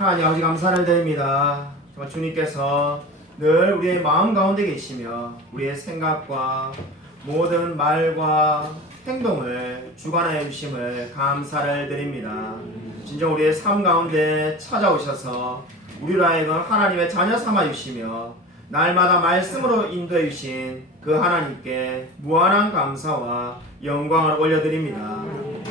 하나님 아버지 감사를 드립니다. 정말 주님께서 늘 우리의 마음 가운데 계시며 우리의 생각과 모든 말과 행동을 주관하여 주심을 감사를 드립니다. 진정 우리의 삶 가운데 찾아오셔서 우리로 하여금 하나님의 자녀 삼아 주시며 날마다 말씀으로 인도해 주신 그 하나님께 무한한 감사와 영광을 올려드립니다.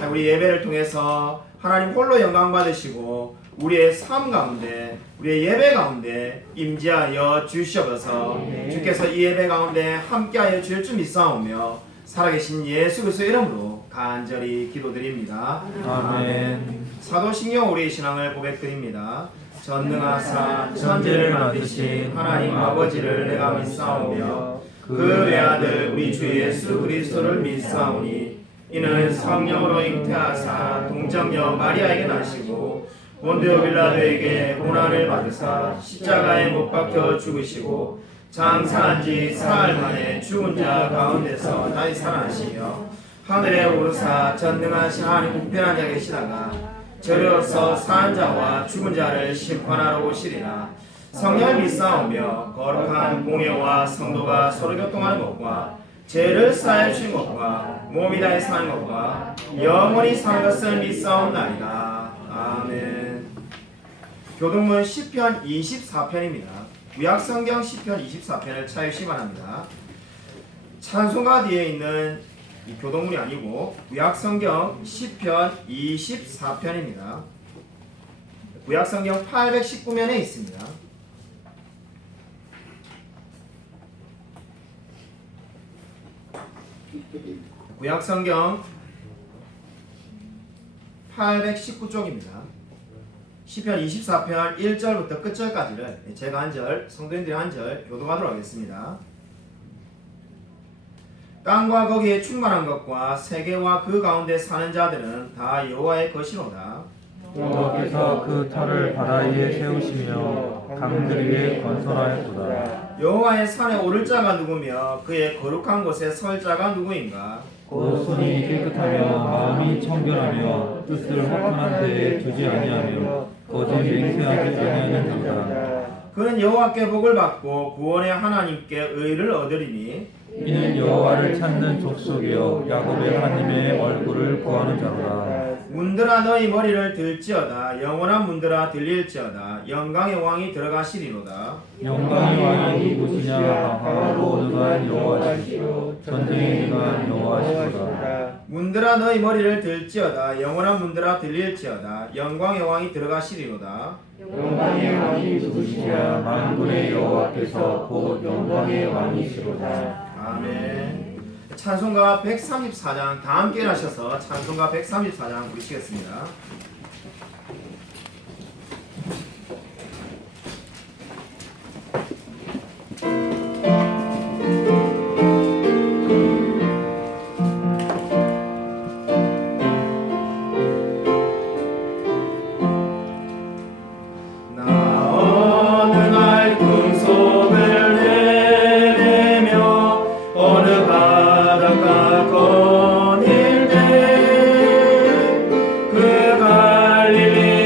우리 예배를 통해서 하나님 홀로 영광 받으시고 우리의 삶 가운데 우리의 예배 가운데 임재하여 주시옵소서. 주께서 이 예배 가운데 함께하여 주실 줄 믿사오며 살아계신 예수 그리스도의 이름으로 간절히 기도드립니다. 아멘. 사도신경 우리의 신앙을 고백드립니다. 전능하사 천지를 만드신 하나님 아버지를 내가 믿사오며 그 외아들 우리 주 예수 그리스도를 믿사오니 이는 성령으로 잉태하사 동정녀 마리아에게 나시고 본디오 빌라도에게 고난을 받으사 십자가에 못 박혀 죽으시고 장사한 지 사흘 만에 죽은 자 가운데서 다시 살아나시며 하늘에 오르사 전능하신 하나님 우편한 자에 계시다가 저리로서 사한 자와 죽은 자를 심판하러 오시리라. 성령을 믿사오며 거룩한 공예와 성도가 서로 교통하는 것과 죄를 사하여 주신 것과 몸이 다해 사는 것과 영원히 사는 것을 믿사옵나이다. 아멘. 교동문 시편 24편입니다. 구약성경 시편 24편을 찾으시기 바랍니다. 찬송가 뒤에 있는 이 교동문이 아니고 구약성경 시편 24편입니다. 구약성경 819면에 있습니다. 구약성경 819쪽입니다. 시편 24편 1절부터 끝절까지를 제가 한 절, 성도님들이 한 절 교독하도록 하겠습니다. 땅과 거기에 충만한 것과 세계와 그 가운데 사는 자들은 다 여호와의 것이로다. 여호와께서 그 터를 바다 위에 세우시며 강들 위에 건설하였도다. 여호와의 산에 오를 자가 누구며 그의 거룩한 곳에 설 자가 누구인가? 곧 손이 깨끗하며 마음이 청결하며 뜻을 허탄한 데에 두지 아니하며 거짓 맹세하지 아니하는 자다. 그는 여호와께 복을 받고 구원의 하나님께 의를 얻으리니 이는 여호와를 찾는 족속이요 야곱의 하나님의 얼굴을 구하는 자로다. 문들아 너희 머리를 들지어다. 영원한 문들아 들릴지어다. 영광의 왕이 들어가시리로다. 영광의 왕이 누구시냐 하고 능한 여호와시오 전쟁에 능한 여호와시로다. 문들아 너희 머리를 들지어다. 영원한 문들아 들릴지어다. 영광의 왕이 들어가시리로다. 영광의 왕이 누구시냐 만군의 여호와께서 곧 영광의 왕이시로다. 아멘. 찬송가 134장 다 함께 하셔서 찬송가 134장 부르시겠습니다. 그 갈릴리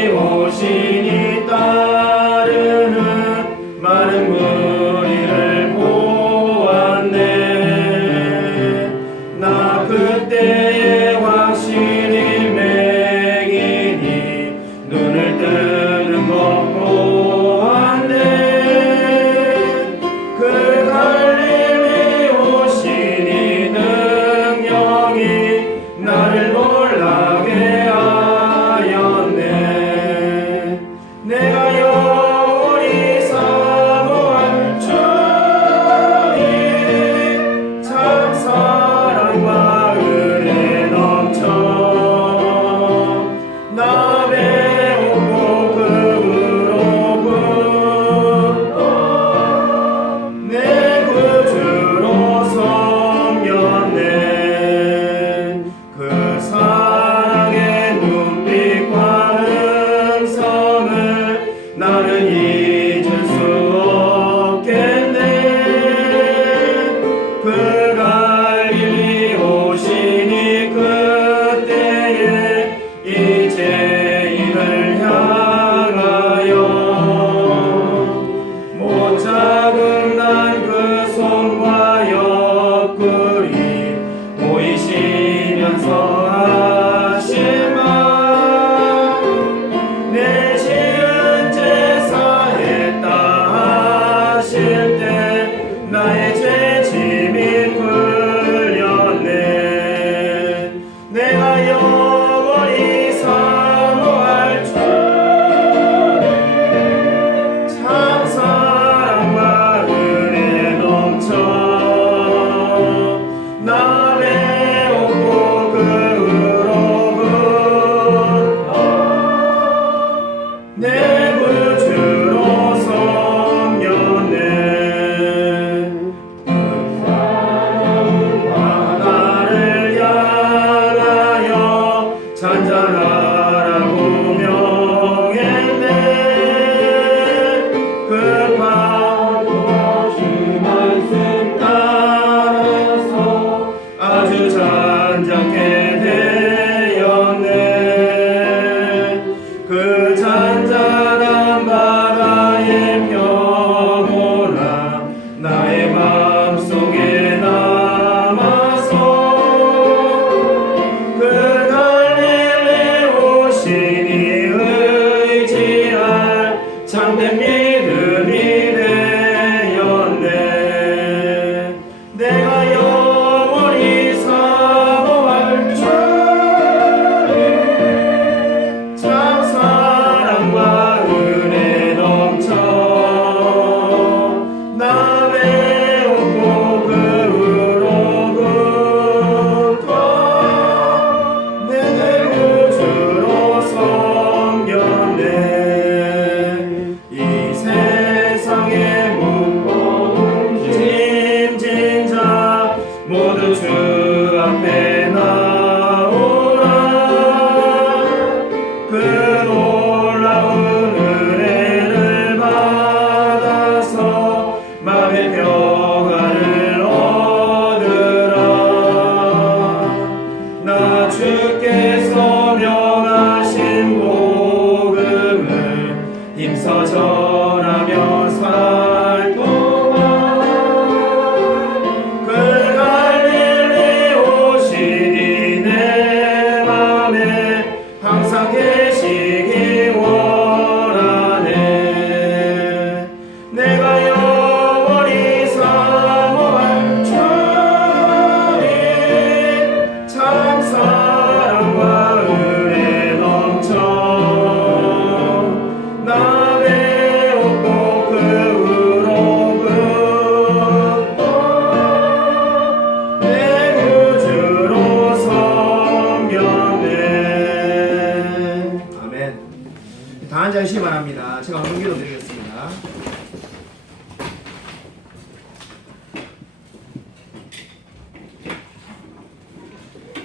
앉아주시기 바랍니다. 제가 언급기도 드리겠습니다.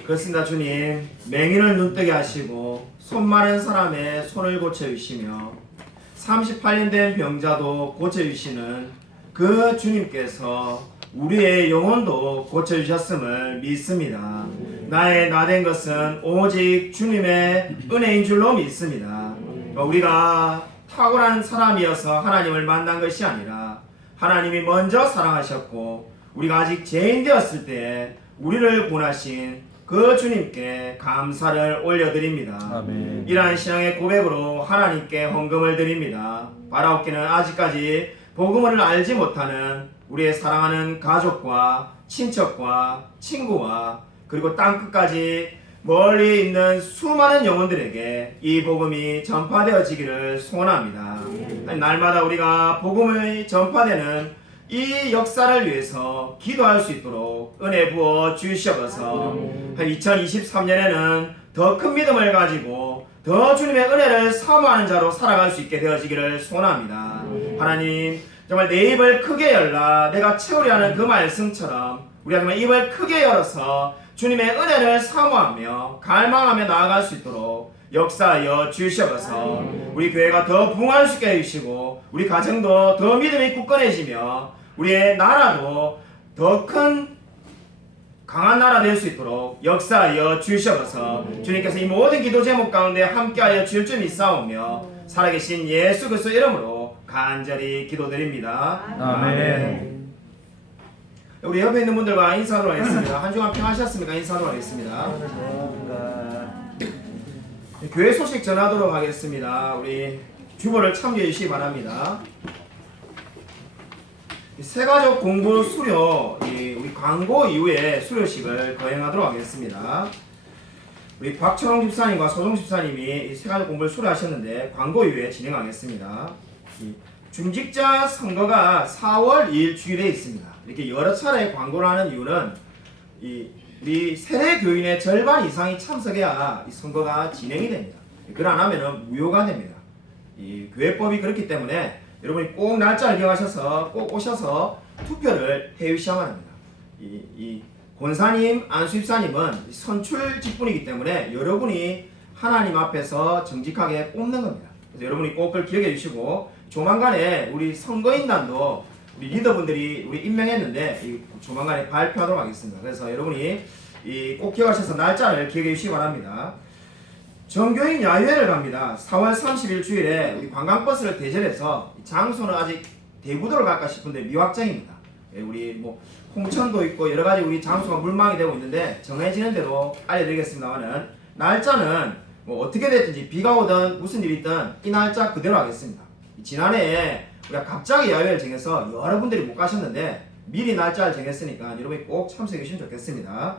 그렇습니다. 주님, 맹인을 눈뜨게 하시고 손 마른 사람의 손을 고쳐주시며 38년 된 병자도 고쳐주시는 그 주님께서 우리의 영혼도 고쳐주셨음을 믿습니다. 나의 나된 것은 오직 주님의 은혜인 줄로 믿습니다. 우리가 탁월한 사람이어서 하나님을 만난 것이 아니라 하나님이 먼저 사랑하셨고 우리가 아직 죄인 되었을 때 우리를 구원하신 그 주님께 감사를 올려드립니다. 아멘. 이러한 신앙의 고백으로 하나님께 헌금을 드립니다. 바라옵기는 아직까지 복음을 알지 못하는 우리의 사랑하는 가족과 친척과 친구와 그리고 땅끝까지 멀리 있는 수많은 영혼들에게 이 복음이 전파되어지기를 소원합니다. 날마다 우리가 복음이 전파되는 이 역사를 위해서 기도할 수 있도록 은혜 부어 주시옵소서. 2023년에는 더 큰 믿음을 가지고 더 주님의 은혜를 사모하는 자로 살아갈 수 있게 되어지기를 소원합니다. 하나님, 정말 내 입을 크게 열라 내가 채우려 하는 그 말씀처럼 우리가 정말 입을 크게 열어서 주님의 은혜를 사모하며 갈망하며 나아갈 수 있도록 역사하여 주시옵소서. 우리 교회가 더 부흥할 수 있게 해주시고 우리 가정도 더 믿음이 굳건해지며 우리의 나라도 더 큰 강한 나라 될 수 있도록 역사하여 주시옵소서. 주님께서 이 모든 기도 제목 가운데 함께하여 주실 줄 믿사오며 살아계신 예수 그리스도 이름으로 간절히 기도드립니다. 아멘. 우리 옆에 있는 분들과 인사하도록 하겠습니다. 한 주간 평하셨습니까? 인사하도록 하겠습니다. 교회 소식 전하도록 하겠습니다. 우리 주보를 참조해 주시기 바랍니다. 새가족 공부 수료 우리 광고 이후에 수료식을 거행하도록 하겠습니다. 우리 박철홍 집사님과 소정 집사님이 새가족 공부를 수료하셨는데 광고 이후에 진행하겠습니다. 중직자 선거가 4월 2일 주일에 있습니다. 이렇게 여러 차례 광고를 하는 이유는 우리 세대 교인의 절반 이상이 참석해야 이 선거가 진행이 됩니다. 그걸 안 하면 무효가 됩니다. 이 교회법이 그렇기 때문에 여러분이 꼭 날짜를 기억하셔서 꼭 오셔서 투표를 해주셔야만 합니다. 이 권사님, 안수입사님은 선출 직분이기 때문에 여러분이 하나님 앞에서 정직하게 뽑는 겁니다. 그래서 여러분이 꼭 그걸 기억해 주시고 조만간에 우리 선거인단도 우리 리더분들이 우리 임명했는데 조만간에 발표하도록 하겠습니다. 그래서 여러분이 꼭 기억하셔서 날짜를 기억해 주시기 바랍니다. 정교인 야유회를 갑니다. 4월 30일 주일에 우리 관광버스를 대절해서 장소는 아직 대구도를 갈까 싶은데 미확정입니다. 우리 뭐 홍천도 있고 여러 가지 우리 장소가 물망이 되고 있는데 정해지는 대로 알려드리겠습니다만은 날짜는 뭐 어떻게 됐든지 비가 오든 무슨 일이 있든 이 날짜 그대로 하겠습니다. 지난해에 우리가 갑자기 야유회를 정해서 여러분들이 못 가셨는데 미리 날짜를 정했으니까 여러분이 꼭 참석해 주시면 좋겠습니다.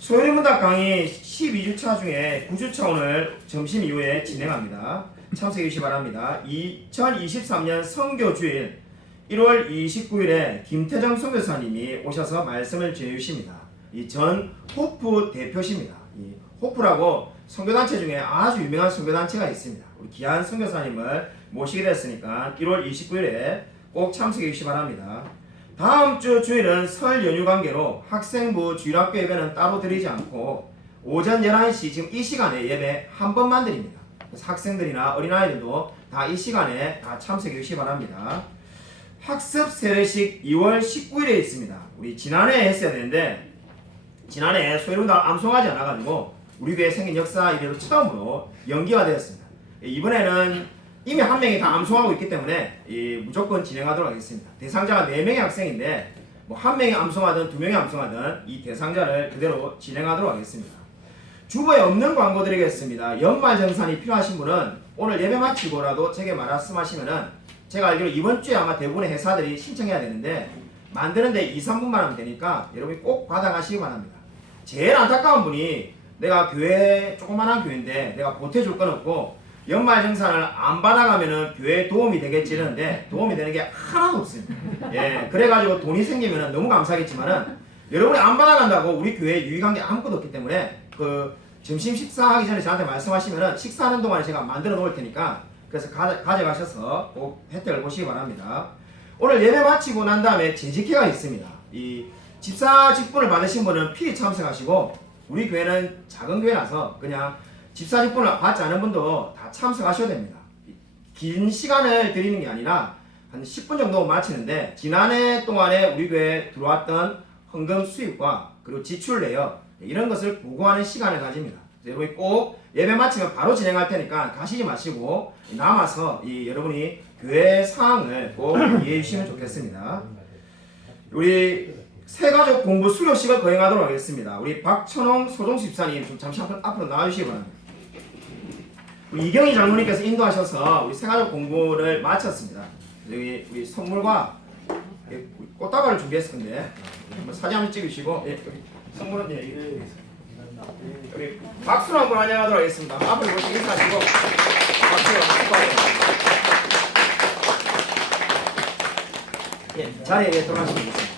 소요리문답 강의 12주차 중에 9주차 오늘 점심 이후에 진행합니다. 참석해 주시기 바랍니다. 2023년 선교주일 1월 29일에 김태정 선교사님이 오셔서 말씀을 전해주십니다. 이 전 호프 대표십니다. 이 호프라고 선교단체 중에 아주 유명한 선교단체가 있습니다. 우리 귀한 선교사님을 모시게 됐으니까 1월 29일에 꼭 참석해 주시기 바랍니다. 다음 주 주일은 설 연휴 관계로 학생부 주일학교 예배는 따로 드리지 않고 오전 11시 지금 이 시간에 예배 한 번만 드립니다. 그래서 학생들이나 어린아이들도 다 이 시간에 다 참석해 주시기 바랍니다. 학습 세례식 2월 19일에 있습니다. 우리 지난해 했어야 되는데 지난해 소요리문답 암송하지 않아가지고 우리 교회에 생긴 역사 이래로 처음으로 연기가 되었습니다. 이번에는 이미 한 명이 다 암송하고 있기 때문에 무조건 진행하도록 하겠습니다. 대상자가 4명의 학생인데 뭐 한 명이 암송하든 2명이 암송하든 이 대상자를 그대로 진행하도록 하겠습니다. 주보에 없는 광고 드리겠습니다. 연말정산이 필요하신 분은 오늘 예배 마치고라도 제게 말씀하시면은 제가 알기로 이번 주에 아마 대부분의 회사들이 신청해야 되는데 만드는데 2-3분만 하면 되니까 여러분이 꼭 받아가시기 바랍니다. 제일 안타까운 분이 내가 교회 조그만한 교회인데 내가 보태줄 건 없고 연말정산을 안 받아가면은 교회에 도움이 되겠지 이러는데 도움이 되는 게 하나도 없습니다. 예, 그래가지고 돈이 생기면은 너무 감사하겠지만은 여러분이 안 받아간다고 우리 교회에 유익한 게 아무것도 없기 때문에 그 점심 식사하기 전에 저한테 말씀하시면은 식사하는 동안에 제가 만들어 놓을 테니까 그래서 가져가셔서 꼭 혜택을 보시기 바랍니다. 오늘 예배 마치고 난 다음에 재직회가 있습니다. 이 집사 직분을 받으신 분은 필히 참석하시고, 우리 교회는 작은 교회라서 그냥 집사 직분을 받지 않은 분도 다 참석하셔야 됩니다. 긴 시간을 드리는 게 아니라 한 10분 정도 마치는데, 지난해 동안에 우리 교회에 들어왔던 헌금 수입과 그리고 지출 내역 이런 것을 보고하는 시간을 가집니다. 여러분이 꼭 예배 마치면 바로 진행할 테니까 가시지 마시고 남아서 여러분이 교회 상황을 꼭 이해해 주시면 좋겠습니다. 우리 새가족 공부 수료식을 거행하도록 하겠습니다. 우리 박천홍 소종 집사님 좀 잠시 앞으로 나와주시기 바랍니다. 우리 이경희 장로님께서 인도하셔서 우리 새가족 공부를 마쳤습니다. 여기 우리 선물과 꽃다발을 준비했을 건데 한번 사진 한번 찍으시고, 여기 선물은 이렇게 우리 박수로 한번 환영하도록 하겠습니다. 앞으로 보시고 인사하시고 박수로 자리에 돌아가시면 되겠습니다.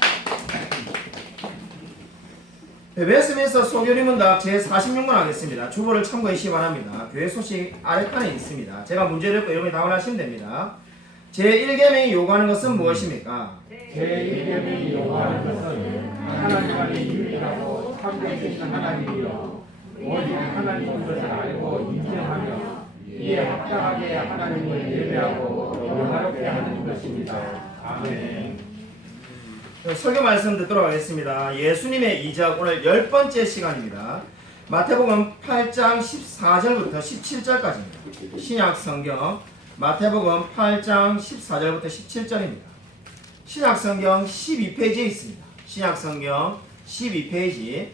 웨스민스터 소교리문답 제46문 하겠습니다. 주보를 참고해 주시기 바랍니다. 교회 소식 아래 칸에 있습니다. 제가 문제를 읽고 여러분이 답을 하시면 됩니다. 제1계명이 요구하는 것은 무엇입니까? 제1계명이 요구하는 것은 하나님만이 유일하고 참되신 하나님이요 오직 하나님인 것을 알고 인정하며 이에 합당하게 하나님을 예배하고 영화롭게 하는 것입니다. 아멘. 설교 말씀 듣도록 하겠습니다. 예수님의 이적 오늘 10번째 시간입니다. 마태복음 8장 14절부터 17절까지입니다. 신약 성경 마태복음 8장 14절부터 17절입니다. 신약 성경 12페이지에 있습니다. 신약 성경 12페이지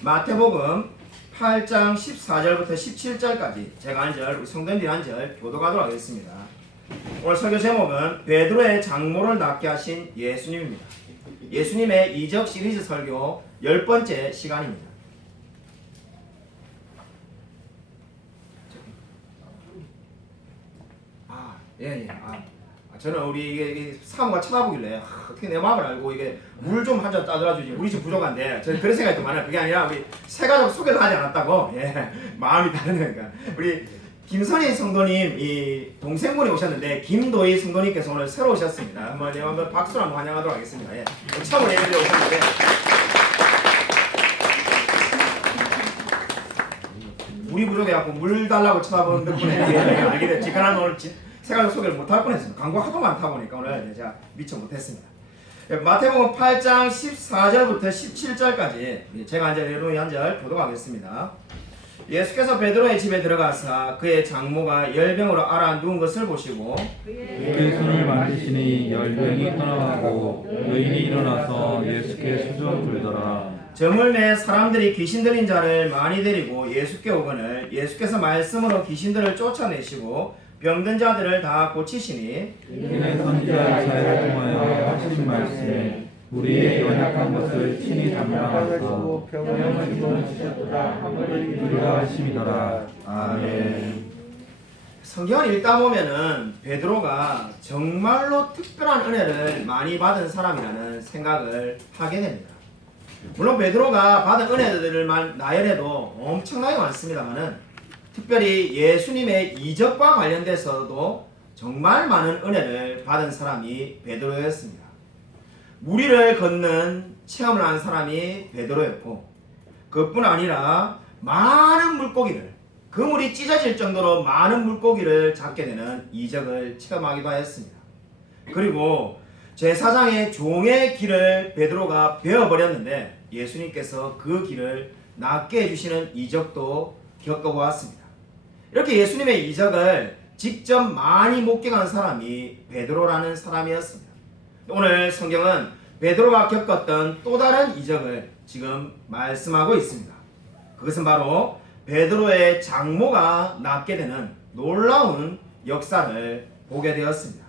마태복음 8장 14절부터 17절까지 제가 한 절, 우리 성도님들이 한 절 교독하도록 하겠습니다. 오늘 설교 제목은 베드로의 장모를 낫게 하신 예수님입니다. 예수님의 이적 시리즈 설교 10번째 시간입니다. 저는 우리 이게 사모가 쳐다보길래 어떻게 내 마음을 알고 이게 물 좀 한 잔 따라 주지, 물이 좀 부족한데, 저는 그런 생각이 좀 많아요. 그게 아니라 우리 새가족 소개를 하지 않았다고. 마음이 다르니까. 우리 김선희 성도님 이 동생분이 오셨는데 김도희 성도님께서 오늘 새로 오셨습니다. 한번 박수로 한번 환영하도록 하겠습니다. 처음으로 예배드려 오셨는데 물이 부족해갖고 물 달라고 쳐다보는 덕분에 알게 됐지. 그러나 오늘 새가족 소개를 못할 뻔했습니다. 광고 하도 많다 보니까 오늘 제가 미처 못했습니다. 마태복음 8장 14절부터 17절까지 제가 여러분이 한 절 교독하겠습니다. 예수께서 베드로의 집에 들어가사 그의 장모가 열병으로 앓아 누운 것을 보시고 그의 손을 만지시니 열병이 떠나가고 여인이 일어나서 예수께 수종 들더라. 저물 내 사람들이 귀신 들린 자를 많이 데리고 예수께 오거늘 예수께서 말씀으로 귀신들을 쫓아내시고 병든 자들을 다 고치시니 이는 선지자 이사야를 통하여 하신 말씀에 우리의 연약한 것을 친히 담당하셔서 병을 입어주셨도다 우리가 하심이더라. 아멘. 성경을 읽다 보면은 베드로가 정말로 특별한 은혜를 많이 받은 사람이라는 생각을 하게 됩니다. 물론 베드로가 받은 은혜들을 나열해도 엄청나게 많습니다만은 특별히 예수님의 이적과 관련돼서도 정말 많은 은혜를 받은 사람이 베드로였습니다. 무리를 걷는 체험을 한 사람이 베드로였고, 그뿐 아니라 많은 물고기를, 그물이 찢어질 정도로 많은 물고기를 잡게 되는 이적을 체험하기도 하였습니다. 그리고 제사장의 종의 길을 베드로가 베어버렸는데 예수님께서 그 길을 낫게 해주시는 이적도 겪어보았습니다. 이렇게 예수님의 이적을 직접 많이 목격한 사람이 베드로라는 사람이었습니다. 오늘 성경은 베드로가 겪었던 또 다른 이적을 지금 말씀하고 있습니다. 그것은 바로 베드로의 장모가 낫게 되는 놀라운 역사를 보게 되었습니다.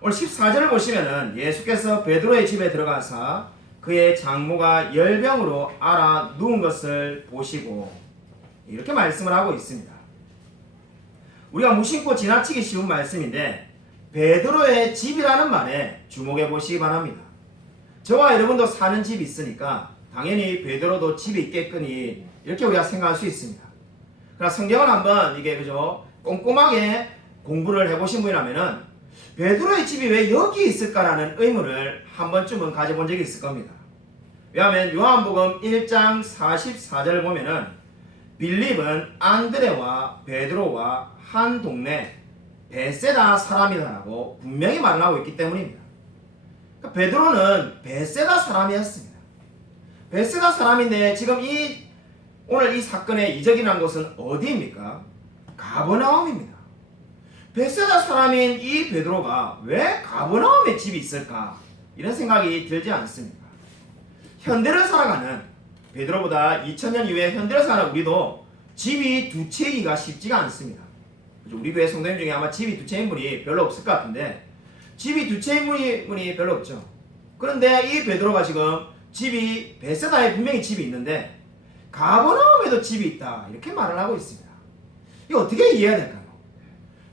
오늘 14절을 보시면은 예수께서 베드로의 집에 들어가사 그의 장모가 열병으로 앓아 누운 것을 보시고 이렇게 말씀을 하고 있습니다. 우리가 무심코 지나치기 쉬운 말씀인데 베드로의 집이라는 말에 주목해 보시기 바랍니다. 저와 여러분도 사는 집이 있으니까 당연히 베드로도 집이 있겠거니 이렇게 우리가 생각할 수 있습니다. 그러나 성경을 한번 이게 꼼꼼하게 공부를 해보신 분이라면은 베드로의 집이 왜 여기 있을까라는 의문을 한 번쯤은 가져본 적이 있을 겁니다. 왜냐하면 요한복음 1장 44절을 보면은 빌립은 안드레와 베드로와 한 동네 베세다 사람이다라고 분명히 말을 하고 있기 때문입니다. 그러니까 베드로는 베세다 사람이었습니다. 베세다 사람인데 지금 오늘 이 사건의 이적이라는 곳은 어디입니까? 가버나움입니다. 베세다 사람인 이 베드로가 왜 가버나움에 집이 있을까? 이런 생각이 들지 않습니까? 현대를 살아가는 베드로보다 2000년 이후에 현대를 살아가는 우리도 집이 두 채이기가 쉽지가 않습니다. 우리 교회 성도님 중에 아마 집이 두 채인 분이 별로 없을 것 같은데 집이 두 채인 분이 별로 없죠. 그런데 이 베드로가 지금 집이 베세다에 분명히 집이 있는데 가버나움에도 집이 있다 이렇게 말을 하고 있습니다. 이거 어떻게 이해해야 될까요?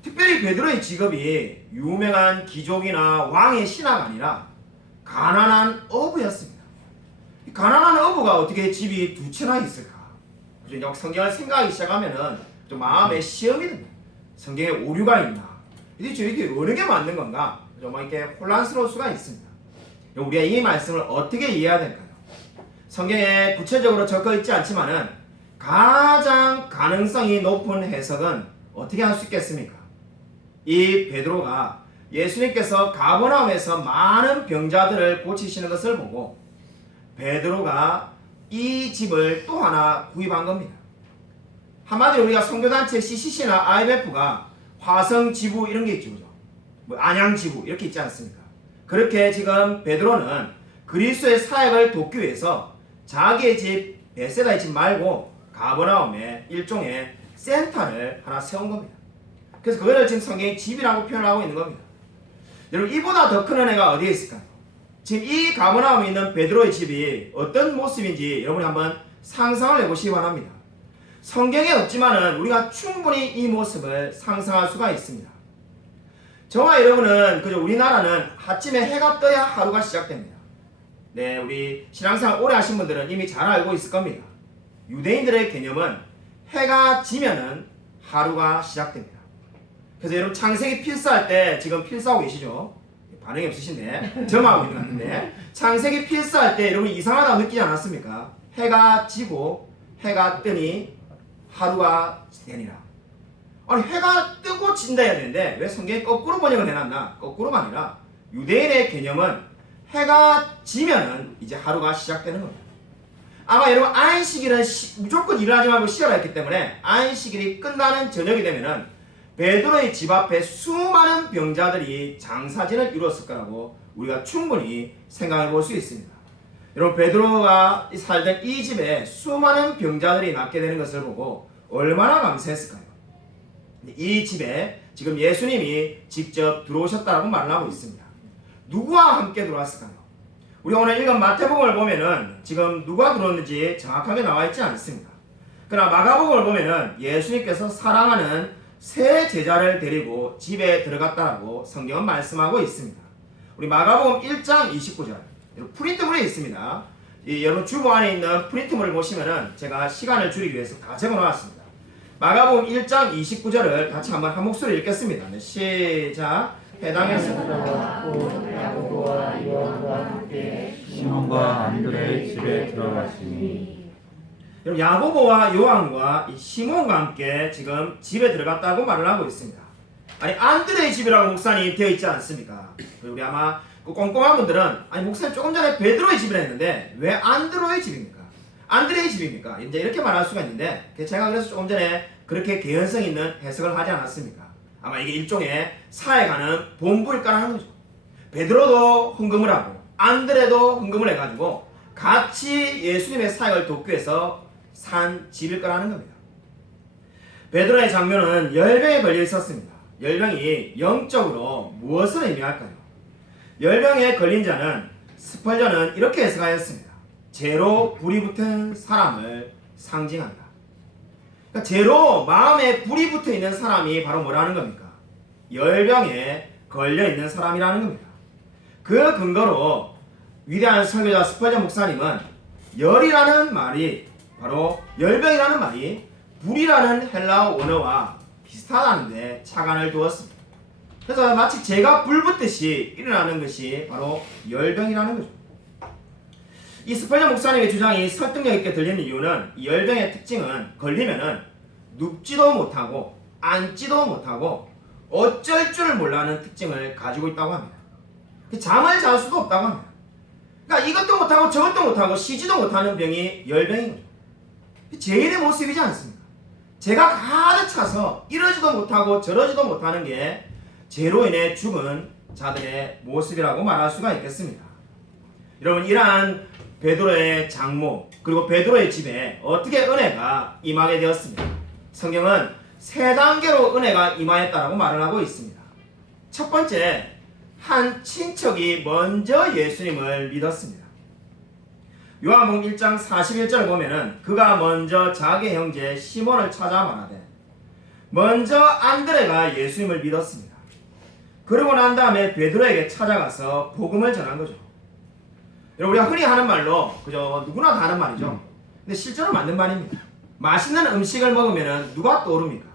특별히 베드로의 직업이 유명한 귀족이나 왕의 신하가 아니라 가난한 어부였습니다. 이 가난한 어부가 어떻게 집이 두 채나 있을까? 그래서 성경을 생각하기 시작하면은 좀 마음에 시험이 듭니다. 성경에 오류가 있나? 이게 어느 게 맞는 건가? 좀 이렇게 혼란스러울 수가 있습니다. 우리가 이 말씀을 어떻게 이해해야 될까요? 성경에 구체적으로 적혀 있지 않지만은 가장 가능성이 높은 해석은 어떻게 할 수 있겠습니까? 이 베드로가 예수님께서 가버나움에서 많은 병자들을 고치시는 것을 보고 베드로가 이 집을 또 하나 구입한 겁니다. 한마디로 우리가 선교단체 CCC나 IMF가 화성지부 이런 게 있죠. 뭐 안양지부 이렇게 있지 않습니까? 그렇게 지금 베드로는 그리스도의 사역을 돕기 위해서 자기의 집 베세다의 집 말고 가버나움에 일종의 센터를 하나 세운 겁니다. 그래서 그거를 지금 성경이 집이라고 표현하고 있는 겁니다. 여러분 이보다 더 큰 은혜가 어디에 있을까요? 지금 이 가버나움에 있는 베드로의 집이 어떤 모습인지 여러분이 한번 상상을 해보시기 바랍니다. 성경에 없지만은 우리가 충분히 이 모습을 상상할 수가 있습니다. 저와 여러분은 그저 우리나라는 아침에 해가 떠야 하루가 시작됩니다. 네, 우리 신앙생활 오래 하신 분들은 이미 잘 알고 있을 겁니다. 유대인들의 개념은 해가 지면은 하루가 시작됩니다. 그래서 여러분 창세기 필사할 때 지금 필사하고 계시죠? 반응이 없으신데 저만 하고 있는 것 같은데 창세기 필사할 때 여러분 이상하다고 느끼지 않았습니까? 해가 지고 해가 뜨니 하루가 되니라. 아니 해가 뜨고 진다 해야 되는데 왜 성경에 거꾸로 번역을 해놨나? 거꾸로가 아니라 유대인의 개념은 해가 지면은 이제 하루가 시작되는 겁니다. 아마 여러분 안식일은 무조건 일을 하지 말고 쉬어라 했기 때문에 안식일이 끝나는 저녁이 되면은 베드로의 집 앞에 수많은 병자들이 장사진을 이루었을 거라고 우리가 충분히 생각해 볼 수 있습니다. 여러분 베드로가 살던 이 집에 수많은 병자들이 낫게 되는 것을 보고 얼마나 감사했을까요? 이 집에 지금 예수님이 직접 들어오셨다고 말을 하고 있습니다. 누구와 함께 들어왔을까요? 우리 오늘 읽은 마태복음을 보면은 지금 누가 들어왔는지 정확하게 나와 있지 않습니다. 그러나 마가복음을 보면은 예수님께서 사랑하는 세 제자를 데리고 집에 들어갔다라고 성경은 말씀하고 있습니다. 우리 마가복음 1장 29절 프린트물에 있습니다. 여러분 주보 안에 있는 프린트물을 보시면은 제가 시간을 줄이기 위해서 다 적어놓았습니다. 마가복음 1장 29절을 같이 한번 한 목소리 읽겠습니다. 네, 시작. 해당에서 시몬과 안드레의 집에 들어가시니 야고보와 요한과 시몬과 함께 지금 집에 들어갔다고 말을 하고 있습니다. 아니 안드레의 집이라고 목사님 되어 있지 않습니까? 우리 아마 꼼꼼한 분들은 아니 목사님 조금 전에 베드로의 집이라 했는데 왜 안드로의 집입니까? 안드레의 집입니까? 이제 이렇게 말할 수가 있는데 제가 그래서 조금 전에 그렇게 개연성 있는 해석을 하지 않았습니까? 아마 이게 일종의 사회가는 본부일 거라는 거죠. 베드로도 헌금을 하고 안드레도 헌금을 해가지고 같이 예수님의 사역을 돕기 위해서 산 집일 거라는 겁니다. 베드로의 장면은 열병에 걸려 있었습니다. 열병이 영적으로 무엇을 의미할까요? 열병에 걸린 자는 스펄전은 이렇게 해석하였습니다. 죄로 불이 붙은 사람을 상징한다. 그러니까 죄로 마음에 불이 붙어 있는 사람이 바로 뭐라는 겁니까? 열병에 걸려 있는 사람이라는 겁니다. 그 근거로 위대한 설교자 스펄전 목사님은 열이라는 말이 바로 열병이라는 말이 불이라는 헬라어 원어와 비슷하다는데 차관을 두었습니다. 그래서 마치 재가 불 붙듯이 일어나는 것이 바로 열병이라는 거죠. 이 스펄전 목사님의 주장이 설득력 있게 들리는 이유는 이 열병의 특징은 걸리면은 눕지도 못하고 앉지도 못하고 어쩔 줄 몰라하는 특징을 가지고 있다고 합니다. 잠을 잘 수도 없다고 합니다. 그러니까 이것도 못하고 저것도 못하고 쉬지도 못하는 병이 열병인 거죠. 죄인의 모습이지 않습니까? 죄가 가득 차서 이러지도 못하고 저러지도 못하는 게 죄로 인해 죽은 자들의 모습이라고 말할 수가 있겠습니다. 여러분, 이러한 베드로의 장모 그리고 베드로의 집에 어떻게 은혜가 임하게 되었습니다. 성경은 세 단계로 은혜가 임하였다라고 말을 하고 있습니다. 첫 번째, 한 친척이 먼저 예수님을 믿었습니다. 요한복음 1장 41절을 보면은 그가 먼저 자기 형제 시몬을 찾아 말하되 먼저 안드레가 예수님을 믿었습니다. 그러고 난 다음에 베드로에게 찾아가서 복음을 전한 거죠. 여러분, 우리가 흔히 하는 말로 그저 누구나 다 하는 말이죠. 근데 실제로 맞는 말입니다. 맛있는 음식을 먹으면 누가 떠오릅니까?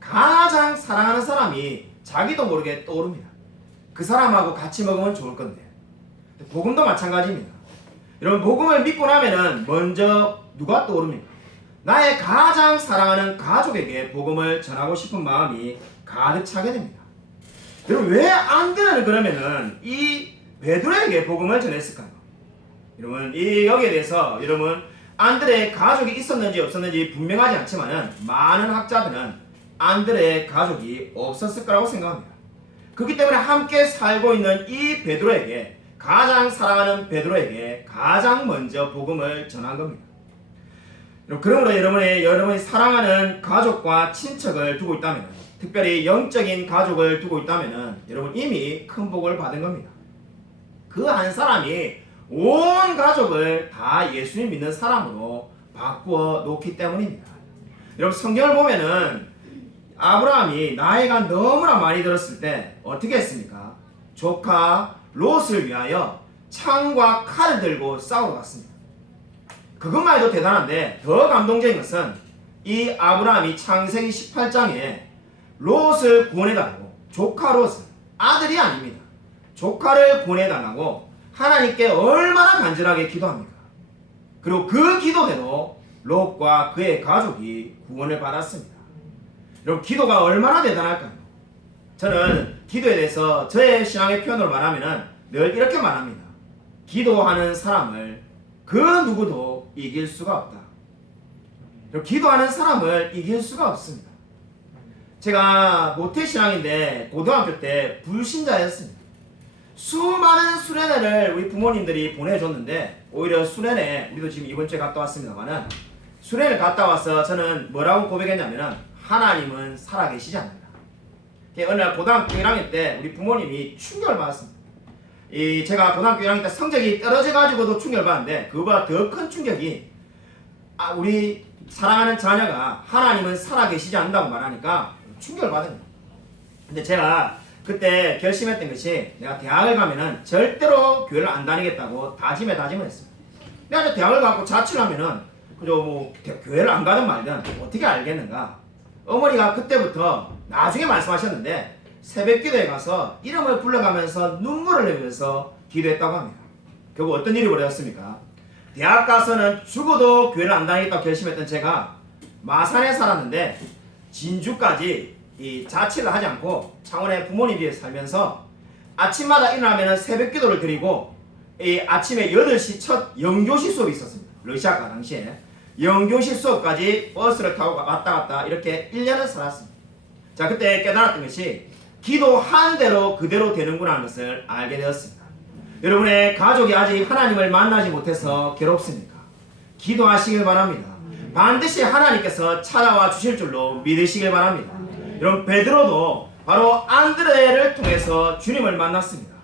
가장 사랑하는 사람이 자기도 모르게 떠오릅니다. 그 사람하고 같이 먹으면 좋을 건데. 복음도 마찬가지입니다. 여러분, 복음을 믿고 나면은 먼저 누가 떠오릅니까? 나의 가장 사랑하는 가족에게 복음을 전하고 싶은 마음이 가득 차게 됩니다. 여러분, 왜 안드레는 그러면은 이 베드로에게 복음을 전했을까요? 여러분, 여기에 대해서 여러분 안드레의 가족이 있었는지 없었는지 분명하지 않지만은 많은 학자들은 안드레의 가족이 없었을 거라고 생각합니다. 그렇기 때문에 함께 살고 있는 이 베드로에게, 가장 사랑하는 베드로에게 가장 먼저 복음을 전한 겁니다. 그러므로 여러분이 사랑하는 가족과 친척을 두고 있다면, 특별히 영적인 가족을 두고 있다면 여러분 이미 큰 복을 받은 겁니다. 그 한 사람이 온 가족을 다 예수님 믿는 사람으로 바꾸어 놓기 때문입니다. 여러분, 성경을 보면은 아브라함이 나이가 너무나 많이 들었을 때 어떻게 했습니까? 조카 롯을 위하여 창과 칼을 들고 싸우러 갔습니다. 그것만 해도 대단한데 더 감동적인 것은 이 아브라함이 창세기 18장에 롯을 구원해달라고, 조카 롯을, 아들이 아닙니다, 조카를 구원해달라고 하나님께 얼마나 간절하게 기도합니까? 그리고 그 기도대로 롯과 그의 가족이 구원을 받았습니다. 여러분, 기도가 얼마나 대단할까요? 저는 기도에 대해서 저의 신앙의 표현으로 말하면 늘 이렇게 말합니다. 기도하는 사람을 그 누구도 이길 수가 없다. 기도하는 사람을 이길 수가 없습니다. 제가 모태신앙인데 고등학교 때 불신자였습니다. 수많은 수련회를 우리 부모님들이 보내줬는데 오히려 수련회, 우리도 지금 이번 주에 갔다 왔습니다만은 수련회를 갔다 와서 저는 뭐라고 고백했냐면은 하나님은 살아계시지 않는다. 어느 날 고등학교 1학년 때 우리 부모님이 충격을 받았습니다. 제가 고등학교 1학년 때 성적이 떨어져가지고도 충격을 받았는데 그거보다 더 큰 충격이 우리 사랑하는 자녀가 하나님은 살아계시지 않는다고 말하니까 충격을 받습니다. 근데 제가 그때 결심했던 것이 내가 대학을 가면은 절대로 교회를 안 다니겠다고 다짐을 했습니다. 내가 대학을 가고 자취를 하면은 그저 뭐 교회를 안 가든 말든 어떻게 알겠는가. 어머니가 그때부터 나중에 말씀하셨는데 새벽 기도에 가서 이름을 불러가면서 눈물을 흘리면서 기도했다고 합니다. 결국 어떤 일이 벌어졌습니까? 대학 가서는 죽어도 교회를 안 다니겠다고 결심했던 제가 마산에 살았는데 진주까지 이 자취를 하지 않고 창원의 부모님 집에 살면서 아침마다 일어나면 새벽 기도를 드리고 이 아침에 8시 첫 영교시 수업이 있었습니다. 러시아가 당시에 영교시 수업까지 버스를 타고 왔다 갔다 이렇게 1년을 살았습니다. 자, 그때 깨달았던 것이 기도한 대로 그대로 되는구나 하는 것을 알게 되었습니다. 여러분의 가족이 아직 하나님을 만나지 못해서 괴롭습니까? 기도하시길 바랍니다. 반드시 하나님께서 찾아와 주실 줄로 믿으시길 바랍니다. 여러분, 베드로도 바로 안드레를 통해서 주님을 만났습니다.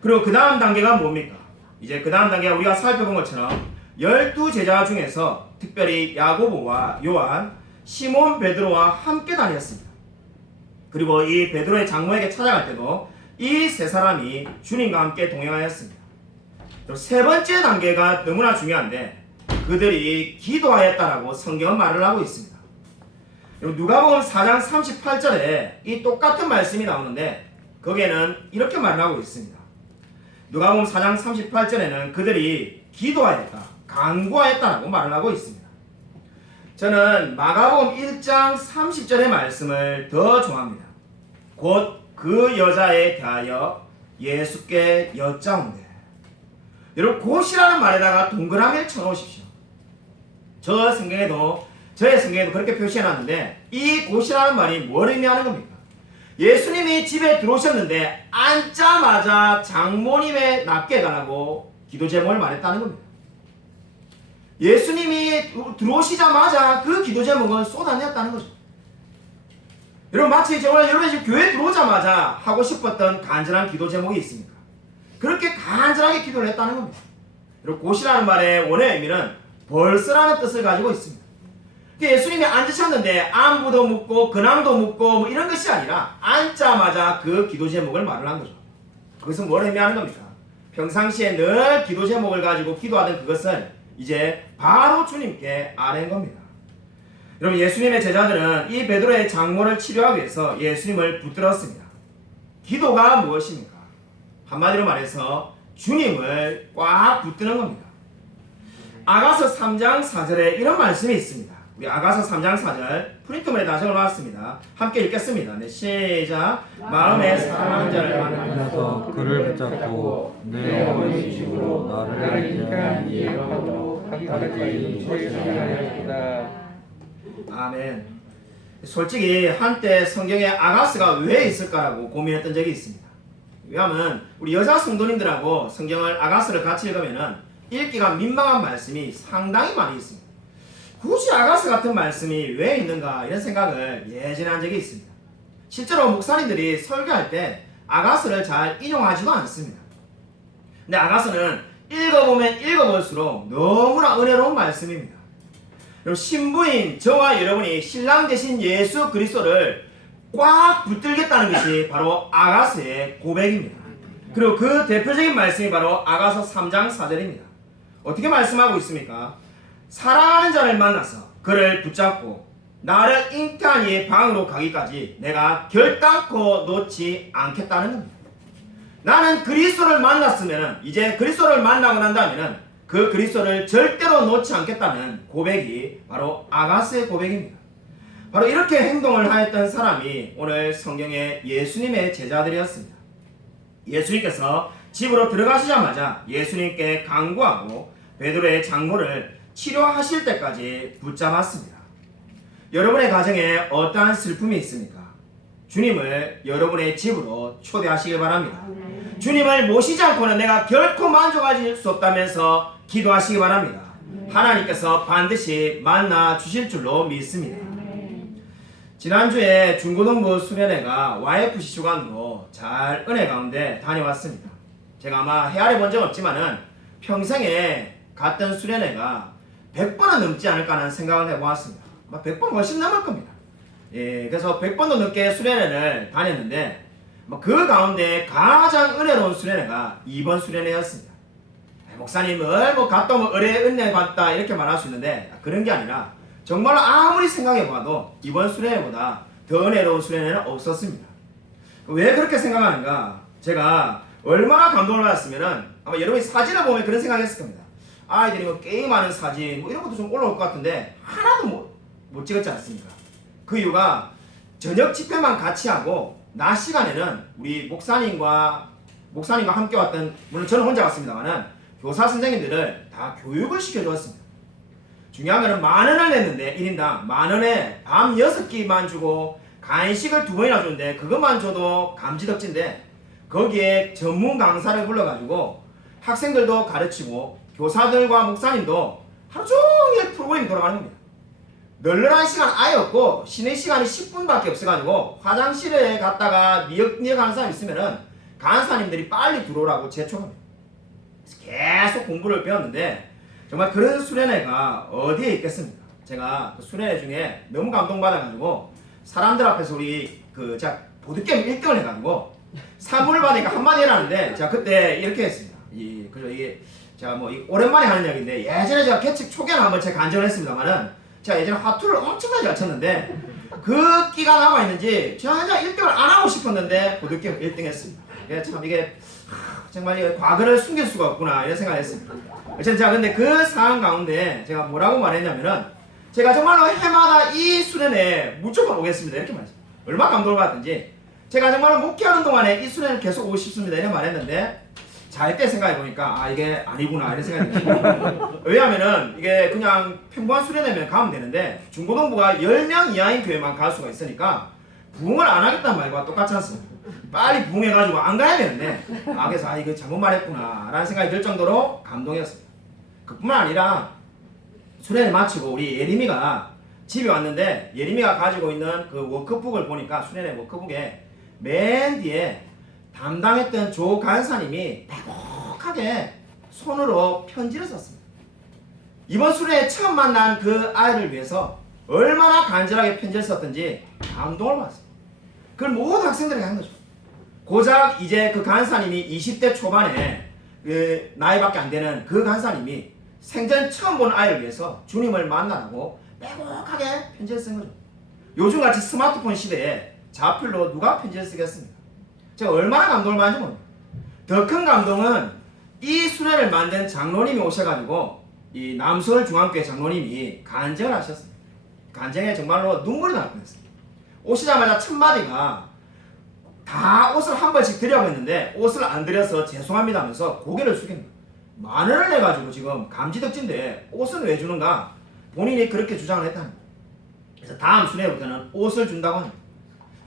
그리고 그 다음 단계가 뭡니까? 이제 그 다음 단계가 우리가 살펴본 것처럼 12제자 중에서 특별히 야고보와 요한, 시몬 베드로와 함께 다녔습니다. 그리고 이 베드로의 장모에게 찾아갈 때도 이 세 사람이 주님과 함께 동행하였습니다. 세 번째 단계가 너무나 중요한데 그들이 기도하였다라고 성경은 말을 하고 있습니다. 누가복음 4장 38절에 이 똑같은 말씀이 나오는데 거기에는 이렇게 말하고 있습니다. 누가복음 4장 38절에는 그들이 기도하였다, 간구하였다라고 말을 하고 있습니다. 저는 마가복음 1장 30절의 말씀을 더 좋아합니다. 곧 그 여자에 대하여 예수께 여짜온대. 여러분, 곧이라는 말에다가 동그라미를 쳐놓으십시오. 저의 성경에도 그렇게 표시해놨는데 이 곧이라는 말이 뭘 의미하는 겁니까? 예수님이 집에 들어오셨는데 앉자마자 장모님의 낫게 해달라고 기도 제목을 말했다는 겁니다. 예수님이 들어오시자마자 그 기도 제목은 쏟아내었다는 거죠. 여러분, 마치 정말 여러분이 지금 교회 들어오자마자 하고 싶었던 간절한 기도 제목이 있습니까? 그렇게 간절하게 기도를 했다는 겁니다. 여러분, 곧이라는 말의 원의 의미는 벌써라는 뜻을 가지고 있습니다. 예수님이 앉으셨는데 안부도 묻고 근황도 묻고 뭐 이런 것이 아니라 앉자마자 그 기도 제목을 말을 한 거죠. 그것은 뭘 의미하는 겁니까? 평상시에 늘 기도 제목을 가지고 기도하던 그것을 이제 바로 주님께 아뢰는 겁니다. 여러분, 예수님의 제자들은 이 베드로의 장모를 치료하기 위해서 예수님을 붙들었습니다. 기도가 무엇입니까? 한마디로 말해서 주님을 꽉 붙드는 겁니다. 아가서 3장 4절에 이런 말씀이 있습니다. 우리 아가서 3장 4절 프린트문에 다시 올라왔습니다. 함께 읽겠습니다. 네, 시작. 마음에 사랑하는 자를 만나서 그를 붙잡고 내 어머니 집으로 나를 인도하여 이해하고 각각의 처리하였다. 아멘. 솔직히 한때 성경에 아가스가 왜 있을까라고 고민했던 적이 있습니다. 왜냐하면 우리 여자 성도님들하고 성경을 아가스를 같이 읽으면은 읽기가 민망한 말씀이 상당히 많이 있습니다. 굳이 아가스 같은 말씀이 왜 있는가 이런 생각을 예전에 한 적이 있습니다. 실제로 목사님들이 설교할 때 아가스를 잘 인용하지도 않습니다. 근데 아가스는 읽어보면 읽어볼수록 너무나 은혜로운 말씀입니다. 신부인 저와 여러분이 신랑 되신 예수 그리스도를 꽉 붙들겠다는 것이 바로 아가서의 고백입니다. 그리고 그 대표적인 말씀이 바로 아가서 3장 4절입니다. 어떻게 말씀하고 있습니까? 사랑하는 자를 만나서 그를 붙잡고 나를 잉태한 이의 방으로 가기까지 내가 결단코 놓지 않겠다는 겁니다. 나는 그리스도를 만났으면 이제 그리스도를 만나고 난 다음에는 그 그리스도를 절대로 놓지 않겠다는 고백이 바로 아가스의 고백입니다. 바로 이렇게 행동을 하였던 사람이 오늘 성경의 예수님의 제자들이었습니다. 예수님께서 집으로 들어가시자마자 예수님께 간구하고 베드로의 장모를 치료하실 때까지 붙잡았습니다. 여러분의 가정에 어떠한 슬픔이 있습니까? 주님을 여러분의 집으로 초대하시길 바랍니다. 주님을 모시지 않고는 내가 결코 만족할 수 없다면서 기도하시기 바랍니다. 하나님께서 반드시 만나 주실 줄로 믿습니다. 지난주에 중고등부 수련회가 YFC 주관으로 잘 은혜 가운데 다녀왔습니다. 제가 아마 헤아려 본 적 없지만은 평생에 갔던 수련회가 100번은 넘지 않을까 하는 생각을 해보았습니다. 아마 100번 훨씬 넘을 겁니다. 예, 그래서 100번도 넘게 수련회를 다녔는데 그 가운데 가장 은혜로운 수련회가 이번 수련회였습니다. 목사님을 갔다 오면 은혜 받다 이렇게 말할 수 있는데 그런 게 아니라 정말로 아무리 생각해봐도 이번 수련회보다 더 은혜로운 수련회는 없었습니다. 왜 그렇게 생각하는가? 제가 얼마나 감동을 받았으면은 아마 여러분이 사진을 보면 그런 생각했을 겁니다. 아이들이 뭐 게임하는 사진 뭐 이런 것도 좀 올라올 것 같은데 하나도 못 찍었지 않습니까? 그 이유가 저녁 집회만 같이 하고 낮 시간에는 우리 목사님과 함께 왔던, 물론 저는 혼자 갔습니다만은 교사 선생님들을 다 교육을 시켜주었습니다. 중요한 거는 10,000원을 냈는데 1인당 10,000원에 밤 6끼만 주고 간식을 2번이나 주는데 그것만 줘도 감지덕지인데 거기에 전문 강사를 불러가지고 학생들도 가르치고 교사들과 목사님도 하루 종일 프로그램이 돌아가는 겁니다. 널널한 시간 아예 없고 쉬는 시간이 10분밖에 없어가지고 화장실에 갔다가 니역 하는 사람 있으면은 간사님들이 빨리 들어오라고 재촉합니다. 계속 공부를 배웠는데 정말 그런 수련회가 어디에 있겠습니까? 제가 그 수련회 중에 너무 감동받아가지고 사람들 앞에서 우리 제가 보드게임 1등을 해가지고 상을 받으니까 한마디 해놨는데 제가 그때 이렇게 했습니다. 이게 제가 오랜만에 하는 이야기인데 예전에 제가 개측 초기에는 한번 제가 간증을 했습니다만은 제가 예전에 화투를 엄청나게 잘 쳤는데 그 끼가 남아있는지 제가 한 1등을 안 하고 싶었는데 부득이하게 1등 했습니다. 참 이게 정말 이게 과거를 숨길 수가 없구나 이런 생각을 했습니다. 자, 근데 그 상황 가운데 제가 뭐라고 말했냐면은 제가 정말로 해마다 이 수련회에 무조건 오겠습니다 이렇게 말했어요. 얼마나 감동을 받았든지 제가 정말로 목회하는 동안에 이 수련회를 계속 오고 싶습니다 이렇게 말했는데 잘 때 생각해보니까 이게 아니구나 이런 생각이 들어요. 왜냐하면은 이게 그냥 평범한 수련회면 가면 되는데 중고등부가 10명 이하인 교회만 갈 수가 있으니까 부흥을 안 하겠다는 말과 똑같지 않습니까? 빨리 부흥해가지고 안 가야 되는데 그래서 이거 잘못 말했구나 라는 생각이 들 정도로 감동이었습니다. 그뿐만 아니라 수련회 마치고 우리 예림이가 집에 왔는데 예림이가 가지고 있는 그 워크북을 보니까 수련회 워크북에 맨 뒤에 담당했던 조 간사님이 빼곡하게 손으로 편지를 썼습니다. 이번 수련회 처음 만난 그 아이를 위해서 얼마나 간절하게 편지를 썼던지 감동을 받았습니다. 그걸 모든 학생들에게 한 거죠. 고작 이제 그 간사님이 20대 초반에 그 나이밖에 안 되는 그 간사님이 생전 처음 본 아이를 위해서 주님을 만나라고 빼곡하게 편지를 쓴 거죠. 요즘같이 스마트폰 시대에 자필로 누가 편지를 쓰겠습니까? 제가 얼마나 감동을 받는지 모릅니다. 더 큰 감동은 이 수련을 만든 장로님이 오셔가지고 이 남서울 중앙교회 장로님이 간증을 하셨습니다. 간증에 정말로 눈물이 날 뻔했습니다. 오시자마자 첫 마디가 다 옷을 한 벌씩 드리라고 했는데 옷을 안 드려서 죄송합니다 하면서 고개를 숙입니다. 만 원을 내가지고 지금 감지덕진데 옷은 왜 주는가? 본인이 그렇게 주장을 했답니다. 그래서 다음 수련회부터는 옷을 준다고 합니다.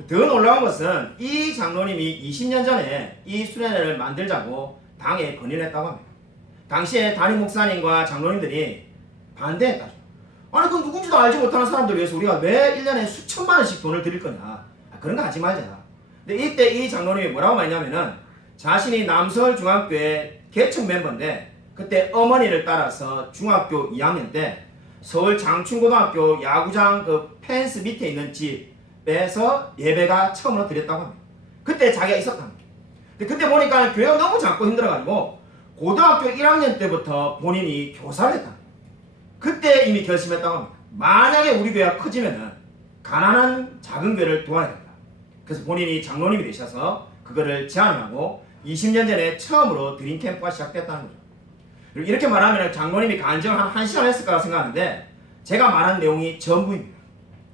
더 놀라운 것은 이 장로님이 20년 전에 이 수련회를 만들자고 당에 건의했다고 합니다. 당시에 담임 목사님과 장로님들이 반대했다죠. 아니 그 누군지도 알지 못하는 사람들 위해서 우리가 왜 1년에 수천만 원씩 돈을 드릴 거냐. 그런 거 하지 말자. 근데 이때 이 장로님이 뭐라고 말했냐면은 자신이 남서울 중학교의 개척 멤버인데 그때 어머니를 따라서 중학교 2학년 때 서울 장충고등학교 야구장 그 펜스 밑에 있는 집에서 예배가 처음으로 드렸다고 합니다. 그때 자기가 있었답니다. 근데 그때 보니까 교회가 너무 작고 힘들어가지고 고등학교 1학년 때부터 본인이 교사를 했답니다. 그때 이미 결심했다고 합니다. 만약에 우리 교회가 커지면은 가난한 작은 교회를 도와야 된다. 그래서 본인이 장로님이 되셔서 그거를 제안하고 20년 전에 처음으로 드림 캠프가 시작됐다는 거죠. 그리고 이렇게 말하면 장로님이 간증을 한 1시간 했을 거라 생각하는데 제가 말한 내용이 전부입니다.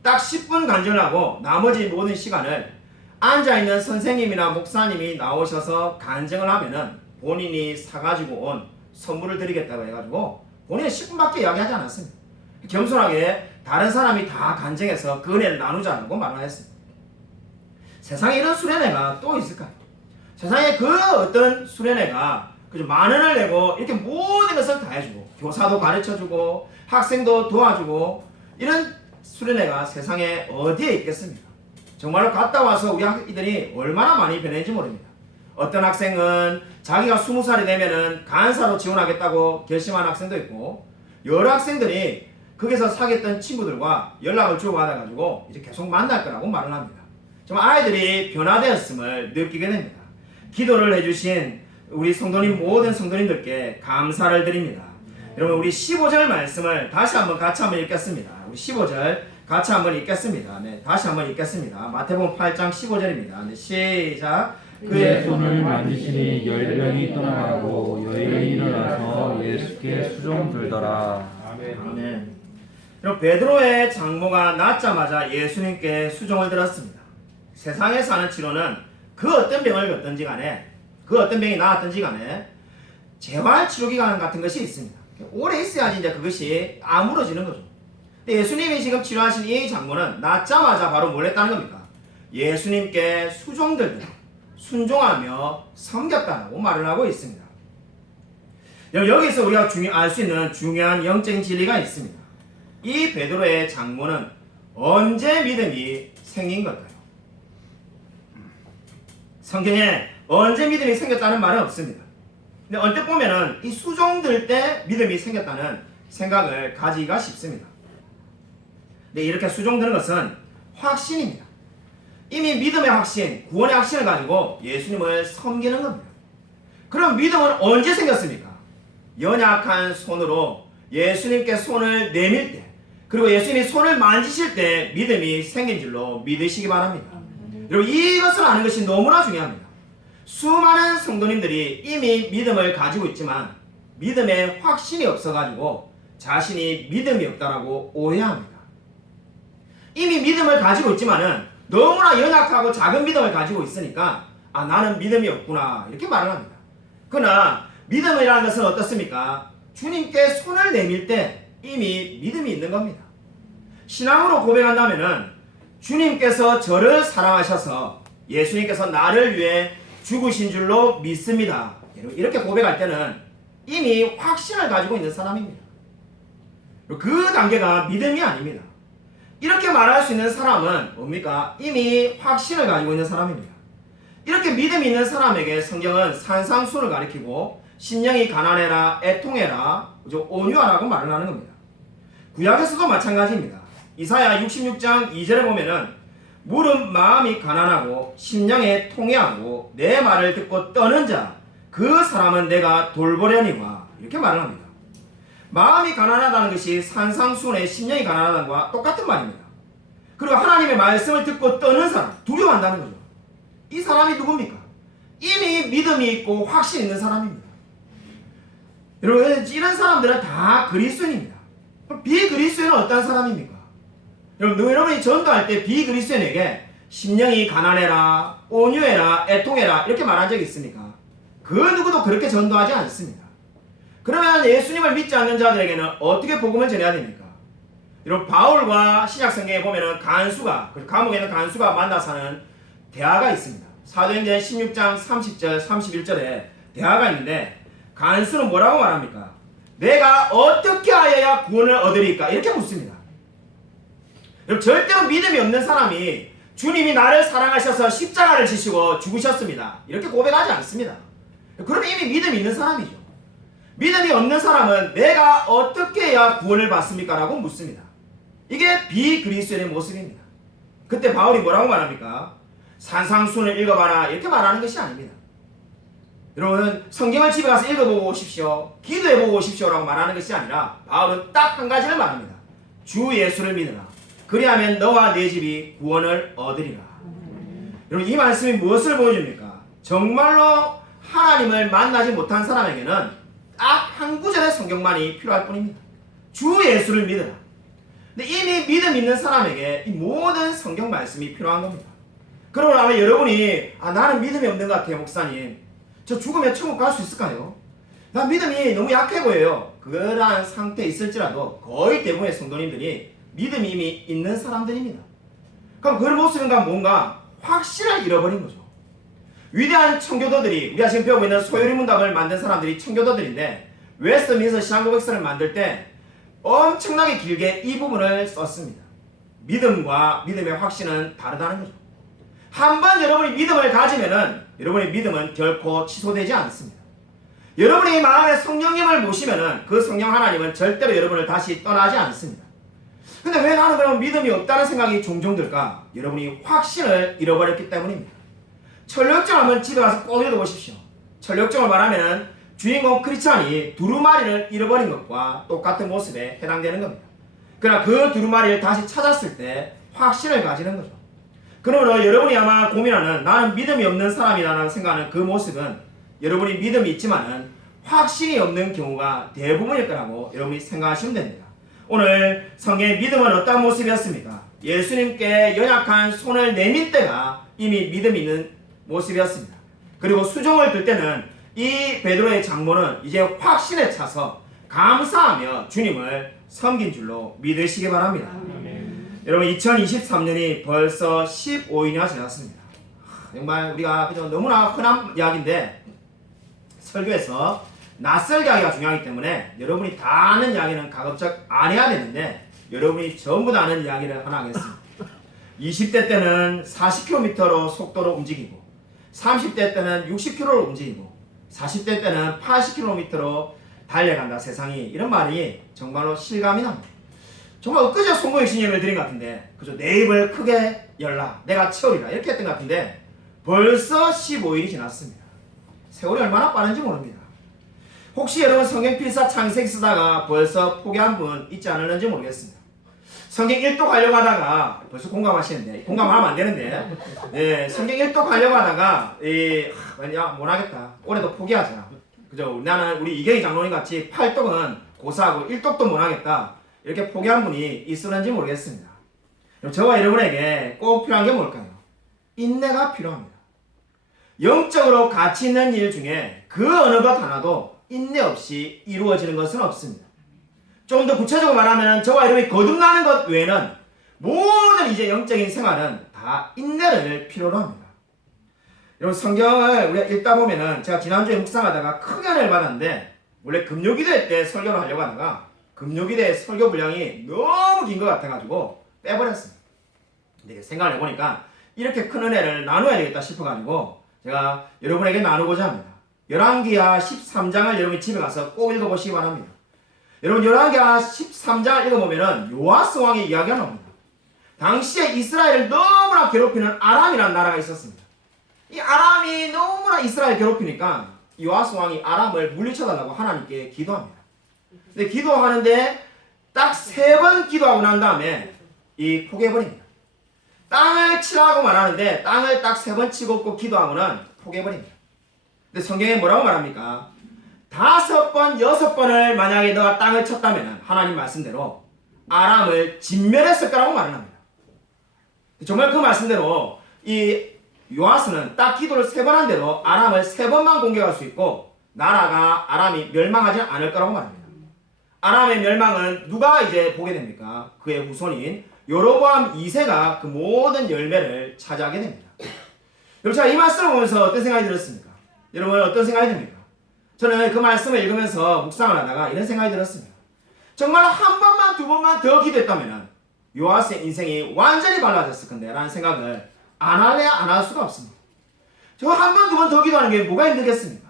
딱 10분 간증을 하고 나머지 모든 시간을 앉아있는 선생님이나 목사님이 나오셔서 간증을 하면은 본인이 사가지고 온 선물을 드리겠다고 해가지고 본인은 10분밖에 이야기하지 않았습니다. 겸손하게 다른 사람이 다 간증해서 그 은혜를 나누자고 말을 했습니다. 세상에 이런 수련회가 또 있을까요? 세상에 그 어떤 수련회가 그저 만 원을 내고 이렇게 모든 것을 다 해주고 교사도 가르쳐주고 학생도 도와주고 이런 수련회가 세상에 어디에 있겠습니까? 정말로 갔다 와서 우리 학생들이 얼마나 많이 변했는지 모릅니다. 어떤 학생은 자기가 20살이 되면은 간사로 지원하겠다고 결심한 학생도 있고 여러 학생들이 거기서 사귀었던 친구들과 연락을 주고받아가지고 이제 계속 만날 거라고 말을 합니다. 정말 아이들이 변화되었음을 느끼게 됩니다. 기도를 해주신 우리 성도님 모든 성도님들께 감사를 드립니다. 여러분 우리 15절 말씀을 다시 한번 같이 한번 읽겠습니다. 우리 15절 같이 한번 읽겠습니다. 네, 다시 한번 읽겠습니다. 마태복음 8장 15절입니다. 네, 시작. 그의 손을 만지시니 열병이 떠나가고 여인이 일어나서 예수께 수종 들더라. 아멘. 여러분 베드로의 장모가 낳자마자 예수님께 수종을 들었습니다. 세상에서 하는 치료는 그 어떤 병을 겪든지 간에 그 어떤 병이 나았든지 간에 재활치료기간 같은 것이 있습니다. 오래 있어야지 이제 그것이 아물어지는 거죠. 근데 예수님이 지금 치료하신 이 장모는 낳자마자 바로 뭘 했다는 겁니까? 예수님께 수종들더라. 순종하며 섬겼다고 말을 하고 있습니다. 여기서 우리가 알 수 있는 중요한 영적인 진리가 있습니다. 이 베드로의 장모는 언제 믿음이 생긴 걸까요? 성경에 언제 믿음이 생겼다는 말은 없습니다. 근데 언뜻 보면은 이 수종들 때 믿음이 생겼다는 생각을 가지기가 쉽습니다. 근데 이렇게 수종드는 것은 확신입니다. 이미 믿음의 확신, 구원의 확신을 가지고 예수님을 섬기는 겁니다. 그럼 믿음은 언제 생겼습니까? 연약한 손으로 예수님께 손을 내밀 때, 그리고 예수님이 손을 만지실 때 믿음이 생긴 줄로 믿으시기 바랍니다. 여러분, 이것을 아는 것이 너무나 중요합니다. 수많은 성도님들이 이미 믿음을 가지고 있지만 믿음에 확신이 없어가지고 자신이 믿음이 없다라고 오해합니다. 이미 믿음을 가지고 있지만은 너무나 연약하고 작은 믿음을 가지고 있으니까 나는 믿음이 없구나 이렇게 말을 합니다. 그러나 믿음이라는 것은 어떻습니까? 주님께 손을 내밀 때 이미 믿음이 있는 겁니다. 신앙으로 고백한다면은 주님께서 저를 사랑하셔서 예수님께서 나를 위해 죽으신 줄로 믿습니다. 이렇게 고백할 때는 이미 확신을 가지고 있는 사람입니다. 그 단계가 믿음이 아닙니다. 이렇게 말할 수 있는 사람은 뭡니까? 이미 확신을 가지고 있는 사람입니다. 이렇게 믿음이 있는 사람에게 성경은 산상수훈을 가리키고 심령이 가난해라, 애통해라, 온유하라고 말을 하는 겁니다. 구약에서도 마찬가지입니다. 이사야 66장 2절에 보면은 물은 마음이 가난하고 심령에 통해하고 내 말을 듣고 떠는 자 그 사람은 내가 돌보려니와 이렇게 말을 합니다. 마음이 가난하다는 것이 산상수훈의 심령이 가난하다는 것과 똑같은 말입니다. 그리고 하나님의 말씀을 듣고 떠는 사람, 두려워한다는 거죠. 이 사람이 누굽니까? 이미 믿음이 있고 확신이 있는 사람입니다. 여러분, 이런 사람들은 다 그리스도인입니다. 비그리스도인은 어떤 사람입니까? 여러분이 전도할 때 비그리스도인에게 심령이 가난해라, 온유해라, 애통해라 이렇게 말한 적이 있습니까? 그 누구도 그렇게 전도하지 않습니다. 그러면 예수님을 믿지 않는 자들에게는 어떻게 복음을 전해야 됩니까? 여러분, 바울과 신약성경에 보면은 간수가, 감옥에 있는 간수가 만나 사는 대화가 있습니다. 사도행전 16장 30절 31절에 대화가 있는데 간수는 뭐라고 말합니까? 내가 어떻게 하여야 구원을 얻으리까? 이렇게 묻습니다. 여러분, 절대로 믿음이 없는 사람이 주님이 나를 사랑하셔서 십자가를 지시고 죽으셨습니다 이렇게 고백하지 않습니다. 그럼 이미 믿음이 있는 사람이죠. 믿음이 없는 사람은 내가 어떻게 해야 구원을 받습니까? 라고 묻습니다. 이게 비그리스도인의 모습입니다. 그때 바울이 뭐라고 말합니까? 산상수훈을 읽어봐라 이렇게 말하는 것이 아닙니다. 여러분, 성경을 집에 가서 읽어보고 오십시오, 기도해보고 오십시오 라고 말하는 것이 아니라 바울은 딱 한 가지를 말합니다. 주 예수를 믿으라. 그리하면 너와 내 집이 구원을 얻으리라. 여러분, 이 말씀이 무엇을 보여줍니까? 정말로 하나님을 만나지 못한 사람에게는 딱 한 구절의 성경만이 필요할 뿐입니다. 주 예수를 믿으라. 근데 이미 믿음 있는 사람에게 이 모든 성경 말씀이 필요한 겁니다. 그러고 나면 여러분이 나는 믿음이 없는 것 같아요 목사님, 저 죽으면 천국 갈 수 있을까요? 난 믿음이 너무 약해 보여요. 그러한 상태에 있을지라도 거의 대부분의 성도님들이 믿음이 이미 있는 사람들입니다. 그럼 그 모습은 뭔가 확신을 잃어버린 거죠. 위대한 청교도들이, 우리가 지금 배우고 있는 소요리문답을 만든 사람들이 청교도들인데 웨스트민스터 신앙고백서를 만들 때 엄청나게 길게 이 부분을 썼습니다. 믿음과 믿음의 확신은 다르다는 거죠. 한번 여러분이 믿음을 가지면은 여러분의 믿음은 결코 취소되지 않습니다. 여러분이 마음에 성령님을 모시면은 그 성령 하나님은 절대로 여러분을 다시 떠나지 않습니다. 근데 왜 나는 그럼 믿음이 없다는 생각이 종종 들까? 여러분이 확신을 잃어버렸기 때문입니다. 철력정 한번 집에 가서 꼭 읽어보십시오. 철력정을 말하면 주인공 크리스찬이 두루마리를 잃어버린 것과 똑같은 모습에 해당되는 겁니다. 그러나 그 두루마리를 다시 찾았을 때 확신을 가지는 거죠. 그러므로 여러분이 아마 고민하는 나는 믿음이 없는 사람이라는 생각하는 그 모습은 여러분이 믿음이 있지만은 확신이 없는 경우가 대부분일 거라고 여러분이 생각하시면 됩니다. 오늘 성경의 믿음은 어떤 모습이었습니까? 예수님께 연약한 손을 내밀 때가 이미 믿음이 있는 모습이었습니다. 그리고 수종을 들 때는 이 베드로의 장모는 이제 확신에 차서 감사하며 주님을 섬긴 줄로 믿으시기 바랍니다. 여러분, 2023년이 벌써 15일이나 지났습니다. 정말 우리가 너무나 흔한 이야기인데 설교에서 낯설게 하기가 중요하기 때문에 여러분이 다 아는 이야기는 가급적 안 해야 되는데 여러분이 전부 다 아는 이야기를 하나 하겠습니다. 20대 때는 40km로 속도로 움직이고 30대 때는 60km로 움직이고 40대 때는 80km로 달려간다 세상이, 이런 말이 정말로 실감이 납니다. 정말 엊그제 송구의 신임을 드린 것 같은데, 그죠? 내 입을 크게 열라 내가 채우리라 이렇게 했던 것 같은데 벌써 15일이 지났습니다. 세월이 얼마나 빠른지 모릅니다. 혹시 여러분 성경 필사 창세기 쓰다가 벌써 포기한 분 있지 않을는지 모르겠습니다. 성경 1도 가려고 하다가 벌써 공감하시는데 공감하면 안 되는데 예, 성경 1도 가려고 하다가 야 못하겠다 올해도 포기하자 그죠? 나는 우리 이경희 장로님 같이 8독은 고사하고 1독도 못하겠다 이렇게 포기한 분이 있었는지 모르겠습니다. 저와 여러분에게 꼭 필요한 게 뭘까요? 인내가 필요합니다. 영적으로 가치 있는 일 중에 그 어느 것 하나도 인내 없이 이루어지는 것은 없습니다. 좀 더 구체적으로 말하면 저와 여러분이 거듭나는 것 외에는 모든 이제 영적인 생활은 다 인내를 필요로 합니다. 여러분 성경을 우리가 읽다 보면은 제가 지난주에 묵상하다가 크게 은혜를 받았는데 원래 금요기도회 때 설교를 하려고 하다가 금요기도회 설교 분량이 너무 긴 것 같아가지고 빼버렸습니다. 근데 생각을 해보니까 이렇게 큰 은혜를 나눠야 되겠다 싶어가지고 제가 여러분에게 나누고자 합니다. 열왕기하 13장을 여러분이 집에 가서 꼭 읽어보시기 바랍니다. 여러분 열왕기하 13장을 읽어보면은 요아스 왕의 이야기가 나옵니다. 당시에 이스라엘을 너무나 괴롭히는 아람이라는 나라가 있었습니다. 이 아람이 너무나 이스라엘 괴롭히니까 요아스 왕이 아람을 물리쳐달라고 하나님께 기도합니다. 근데 기도하는데 딱 3번 기도하고 난 다음에 이 포기해버립니다. 땅을 치라고 말하는데 땅을 딱 3번 치고 꼭 기도하고는 포기해버립니다. 근데 성경에 뭐라고 말합니까? 5번, 6번을 만약에 너가 땅을 쳤다면 하나님 말씀대로 아람을 진멸했을 거라고 말을 합니다. 정말 그 말씀대로 이 요아스는 딱 기도를 3번 한 대로 아람을 3번만 공격할 수 있고 나라가 아람이 멸망하지 않을 거라고 말합니다. 아람의 멸망은 누가 이제 보게 됩니까? 그의 후손인 여로보암 2세가 그 모든 열매를 차지하게 됩니다. 여러분 제가 이 말씀을 보면서 어떤 생각이 들었습니까? 여러분 어떤 생각이 듭니까? 저는 그 말씀을 읽으면서 묵상을 하다가 이런 생각이 들었습니다. 정말 한 번만 두 번만 더 기도했다면 요아스의 인생이 완전히 달라졌을 건데 라는 생각을 안 할래야 안 할 수가 없습니다. 저 한 번 두 번 더 기도하는 게 뭐가 힘들겠습니까?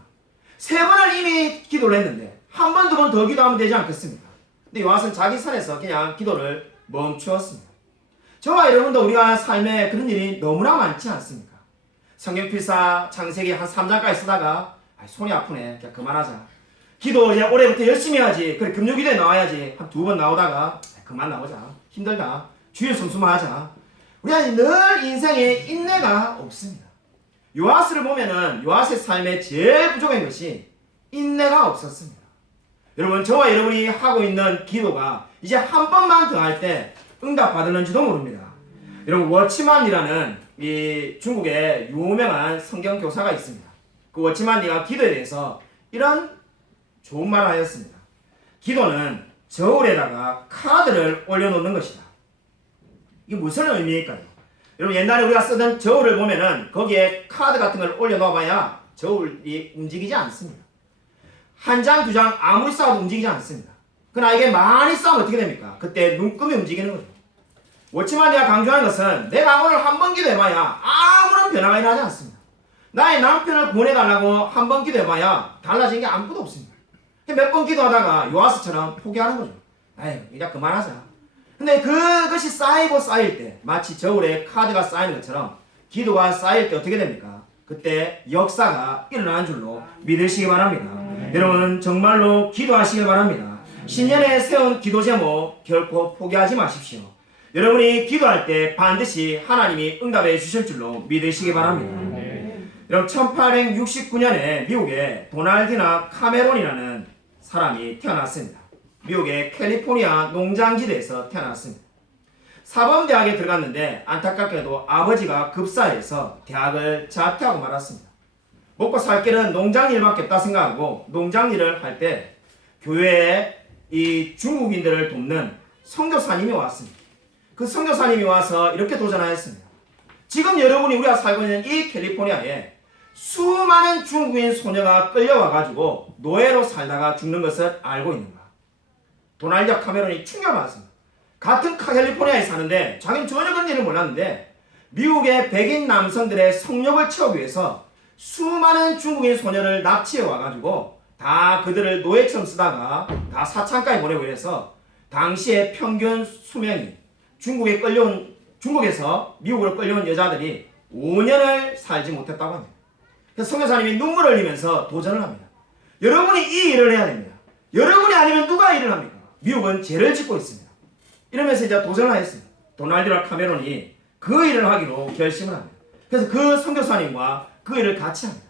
3번을 이미 기도를 했는데 한 번 두 번 더 기도하면 되지 않겠습니까? 근데 요아스는 자기 선에서 그냥 기도를 멈추었습니다. 저와 여러분도 우리가 삶에 그런 일이 너무나 많지 않습니까? 성경필사 창세기 한 3장까지 쓰다가 손이 아프네 그냥 그만하자. 기도 이제 올해부터 열심히 해야지. 그래 금요기도에 나와야지. 한 2번 나오다가 그만 나오자. 힘들다. 주일 성수만 하자. 우리가 늘 인생에 인내가 없습니다. 요아스를 보면은 요아스의 삶에 제일 부족한 것이 인내가 없었습니다. 여러분 저와 여러분이 하고 있는 기도가 이제 한 번만 더 할 때 응답받을는지도 모릅니다. 여러분 워치만이라는 이 중국의 유명한 성경 교사가 있습니다. 그 워치만이가 기도에 대해서 이런 좋은 말을 하였습니다. 기도는 저울에다가 카드를 올려놓는 것이다. 이게 무슨 의미일까요? 여러분 옛날에 우리가 쓰던 저울을 보면은 거기에 카드 같은 걸 올려놓아봐야 저울이 움직이지 않습니다. 한 장, 두 장 아무리 쌓아도 움직이지 않습니다. 그러나 이게 많이 쌓으면 어떻게 됩니까? 그때 눈금이 움직이는 거죠. 워치만이가 강조하는 것은 내가 오늘 한 번 기도해봐야 아무런 변화가 일어나지 않습니다. 나의 남편을 보내달라고 한 번 기도해봐야 달라진 게 아무것도 없습니다. 몇 번 기도하다가 요아스처럼 포기하는 거죠. 에이 이제 그만하자. 근데 그것이 쌓이고 쌓일 때 마치 저울에 카드가 쌓이는 것처럼 기도가 쌓일 때 어떻게 됩니까? 그때 역사가 일어나는 줄로 믿으시기 바랍니다. 여러분 정말로 기도하시길 바랍니다. 신년에 세운 기도 제목 결코 포기하지 마십시오. 여러분이 기도할 때 반드시 하나님이 응답해 주실 줄로 믿으시기 바랍니다. 여러분 1869년에 미국에 도널드나 카메론이라는 사람이 태어났습니다. 미국의 캘리포니아 농장지대에서 태어났습니다. 사범대학에 들어갔는데 안타깝게도 아버지가 급사해서 대학을 자퇴하고 말았습니다. 먹고 살 길은 농장일밖에 없다 생각하고 농장일을 할 때 교회에 이 중국인들을 돕는 선교사님이 왔습니다. 그 선교사님이 와서 이렇게 도전하였습니다. 지금 여러분이 우리가 살고 있는 이 캘리포니아에 수많은 중국인 소녀가 끌려와가지고 노예로 살다가 죽는 것을 알고 있는가? 도널드 카메론이 충격을 받았습니다. 같은 캘리포니아에 사는데 자기는 전혀 그런 일을 몰랐는데 미국의 백인 남성들의 성욕을 채우기 위해서 수많은 중국인 소녀를 납치해 와가지고 다 그들을 노예처럼 쓰다가 다 사창가에 보내고 이래서 당시의 평균 수명이 중국에서 미국으로 끌려온 여자들이 5년을 살지 못했다고 합니다. 그래서 선교사님이 눈물을 흘리면서 도전을 합니다. 여러분이 이 일을 해야 됩니다. 여러분이 아니면 누가 일을 합니까? 미국은 죄를 짓고 있습니다. 이러면서 이제 도전을 했습니다. 도널드나 카메론이 그 일을 하기로 결심을 합니다. 그래서 그 선교사님과 그 일을 같이 합니다.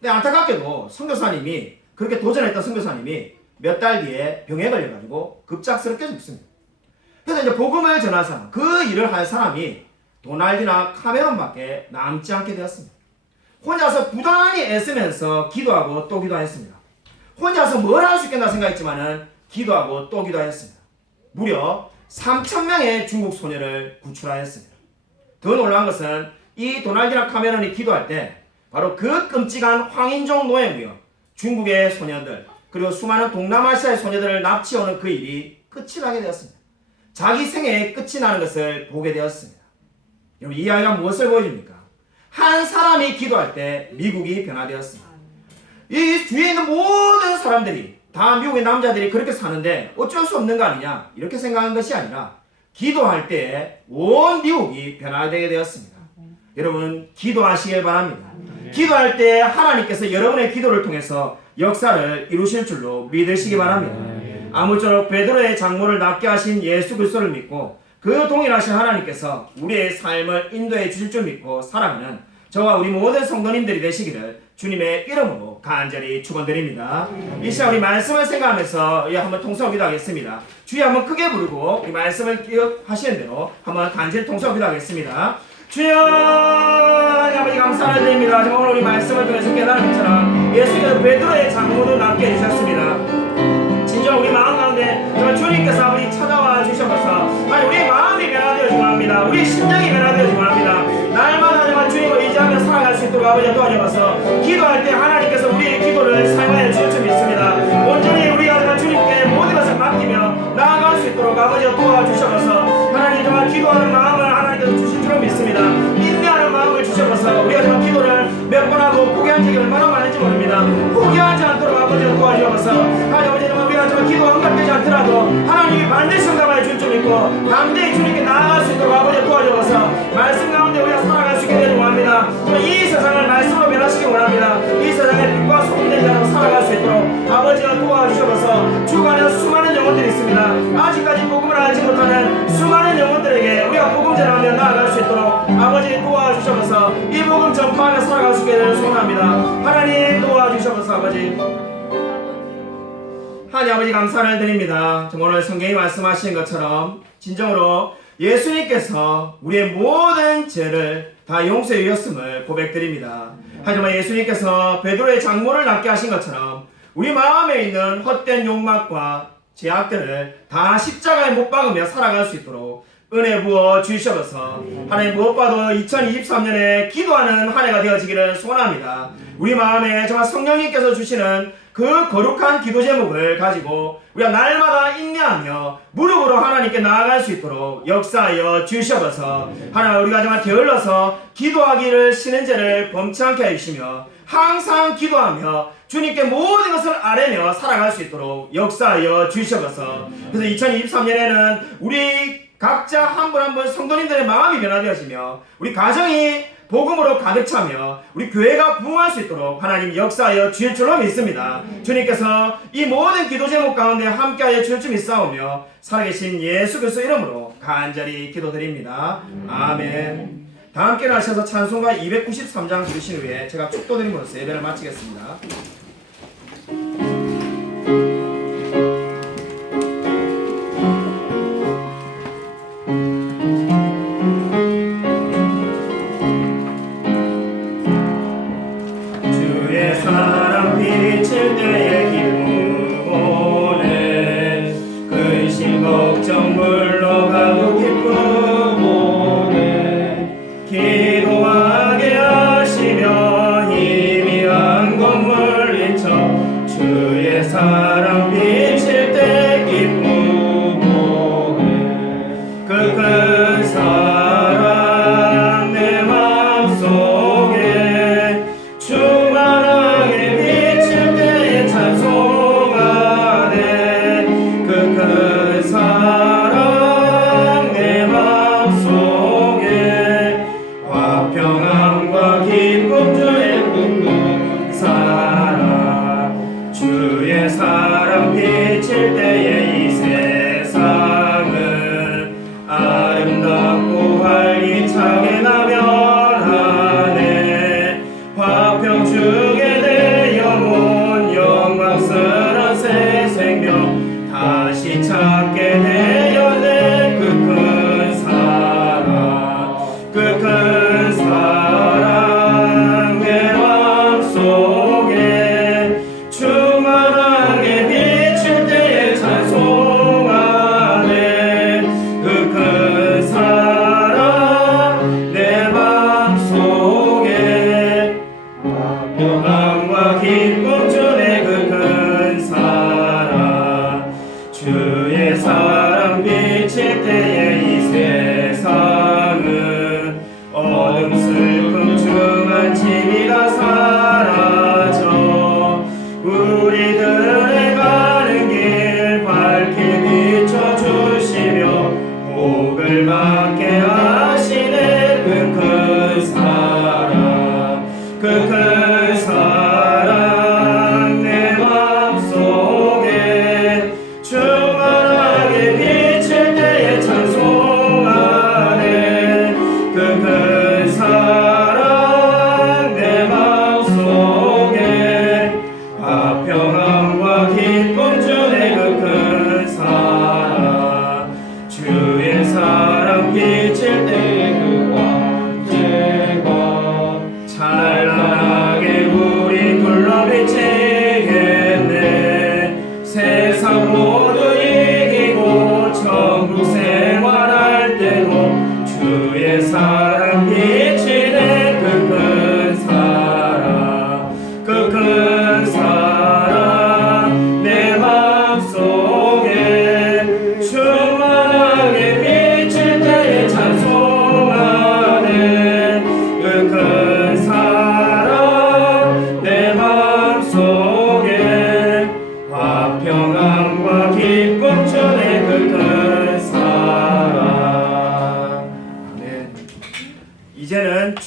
근데 안타깝게도 선교사님이 그렇게 도전했던 선교사님이 몇 달 뒤에 병에 걸려가지고 급작스럽게 죽습니다. 그래서 이제 복음을 전할 사람, 그 일을 할 사람이 도널드나 카메론밖에 남지 않게 되었습니다. 혼자서 부단히 애쓰면서 기도하고 또 기도했습니다. 혼자서 뭘 할 수 있겠나 생각했지만은 기도하고 또 기도했습니다. 무려 3,000명의 중국 소녀를 구출하였습니다. 더 놀라운 것은 이 도널드나 카메론이 기도할 때 바로 그 끔찍한 황인종 노예무역, 중국의 소녀들, 그리고 수많은 동남아시아의 소녀들을 납치해오는 그 일이 끝이 나게 되었습니다. 자기 생애의 끝이 나는 것을 보게 되었습니다. 여러분, 이 아이가 무엇을 보여줍니까? 한 사람이 기도할 때 미국이 변화되었습니다. 이 뒤에 있는 모든 사람들이 다 미국의 남자들이 그렇게 사는데 어쩔 수 없는 거 아니냐 이렇게 생각한 것이 아니라 기도할 때 온 미국이 변화되게 되었습니다. 여러분, 기도하시길 바랍니다. 기도할 때 하나님께서 여러분의 기도를 통해서 역사를 이루실 줄로 믿으시기 바랍니다. 아무쪼록 베드로의 장모를 낫게 하신 예수 그리스도를 믿고 그 동일하신 하나님께서 우리의 삶을 인도해 주실 줄 믿고 살아가는 저와 우리 모든 성도님들이 되시기를 주님의 이름으로 간절히 축원드립니다. 이 시간 우리 말씀을 생각하면서 한번 통성을 기도하겠습니다. 주여 한번 크게 부르고 이 말씀을 기억하시는 대로 한번 간절히 통성을 기도하겠습니다. 주여 하나님 아버지 감사를 드립니다. 오늘 우리 말씀을 통해서 깨달은 것처럼 예수께서 베드로의 장모도 낫게 해주셨습니다. 진정 우리 마음 가운데 정말 주님께서 아버지 찾아와 주셔서 우리의 마음이 변화되어지기 원합니다. 우리의 심령이 변화되어지기 원합니다. 날마다 정말 주님을 의지하며 살아갈 수 있도록 아버지 도와주셔서 기도할 때 하나님께서 우리의 기도를 사용하여 주실 줄 믿습니다. 온전히 우리가 정말 주님께 모든 것을 맡기며 나아갈 수 있도록 아버지 도와주셔서 하나님 정말 기도하는 마음을 하나님께서 주실 줄 믿습니다. 인내하는 마음을 주셔서 우리가 정말 기도를 몇 번 하고 포기한 적이 얼마나 많은지 모릅니다. 포기하지 않도록 아버지 도와주셔서 아버지 정말 우리가 정말 기도가 응답되지 않더라도 하나님이 반드시 응답하여 줄 줄 믿고 담대히 주님께 나아갈 수 있도록 아버지 도와주셔서 말씀 가운데 우리가 살아갈 수 있게 되는 원합니다. 이 세상을 말씀으로 변화시키기 원합니다. 이 세상에 빛과 소금 되지 않고 살아갈 수 있도록 아버지가 도와주셔서 주간에 수많은 영혼들이 있습니다. 아직까지 복음을 알지 못하는 수많은 영혼들에게 우리가 복음 전하며 나아갈 수 있도록 아버지 도와주셔서 이 복음 전파하며 살아갈 수 있게 되는 소원합니다. 하나님 도와주셔서 아버지 하나님 아버지 감사를 드립니다. 오늘 성경이 말씀하신 것처럼 진정으로 예수님께서 우리의 모든 죄를 다 용서해 주셨음을 고백드립니다. 하지만 예수님께서 베드로의 장모를 낫게 하신 것처럼 우리 마음에 있는 헛된 욕망과 죄악들을 다 십자가에 못 박으며 살아갈 수 있도록 은혜 부어 주셔서 하나님 무엇봐도 2023년에 기도하는 한 해가 되어지기를 소원합니다. 우리 마음에 정말 성령님께서 주시는 그 거룩한 기도 제목을 가지고 우리가 날마다 인내하며 무릎으로 하나님께 나아갈 수 있도록 역사하여 주셔서 하나님 우리가 정말 게을러서 기도하기를 쉬는 죄를 범치 않게 해주시며 항상 기도하며 주님께 모든 것을 아뢰며 살아갈 수 있도록 역사하여 주셔서 그래서 2023년에는 우리 각자 한 분 한 분 성도님들의 마음이 변화되어지며 우리 가정이 복음으로 가득 차며 우리 교회가 부흥할 수 있도록 하나님 역사하여 주실 줄로 믿습니다. 주님께서 이 모든 기도 제목 가운데 함께하여 주실 줄 믿사오며 살아계신 예수 그리스도 이름으로 간절히 기도드립니다. 아멘. 다 함께 나셔서 찬송가 293장 부르신 후에 제가 축도드림으로써 예배를 마치겠습니다. 걱정 물러가고 기쁨 오네 기도하게 하시며 희미한 것물 인쳐 주의 사랑 비칠 때 기쁨 오네 그 큰 사랑 내 마음속에 주만하게 비칠 때에 찬송하네 그 큰 사랑 내 마음속에 화평함과 기쁨 주의 꿈꾼 사랑 주의 사랑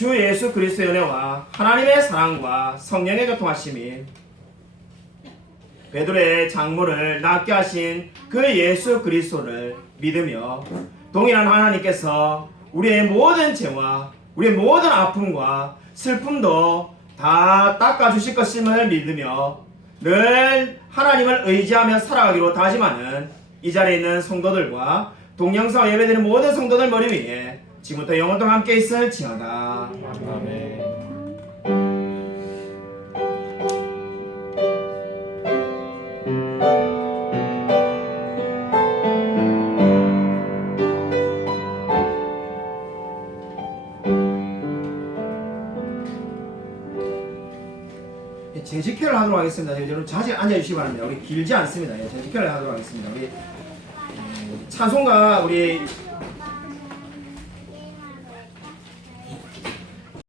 주 예수 그리스도의 은혜와 하나님의 사랑과 성령의 교통하심이 베드로의 장모를 낫게 하신 그 예수 그리스도를 믿으며 동일한 하나님께서 우리의 모든 죄와 우리의 모든 아픔과 슬픔도 다 닦아주실 것임을 믿으며 늘 하나님을 의지하며 살아가기로 다짐하는 이 자리에 있는 성도들과 동영상 예배드리는 모든 성도들 머리 위에 지금부터 영원토록 함께 있을지어다. 아멘. 제지켜를 하도록 하겠습니다. 여러분 자주 앉아주시기 바랍니다. 우리 길지 않습니다. 제지켜를 하도록 하겠습니다. 우리 찬송가 우리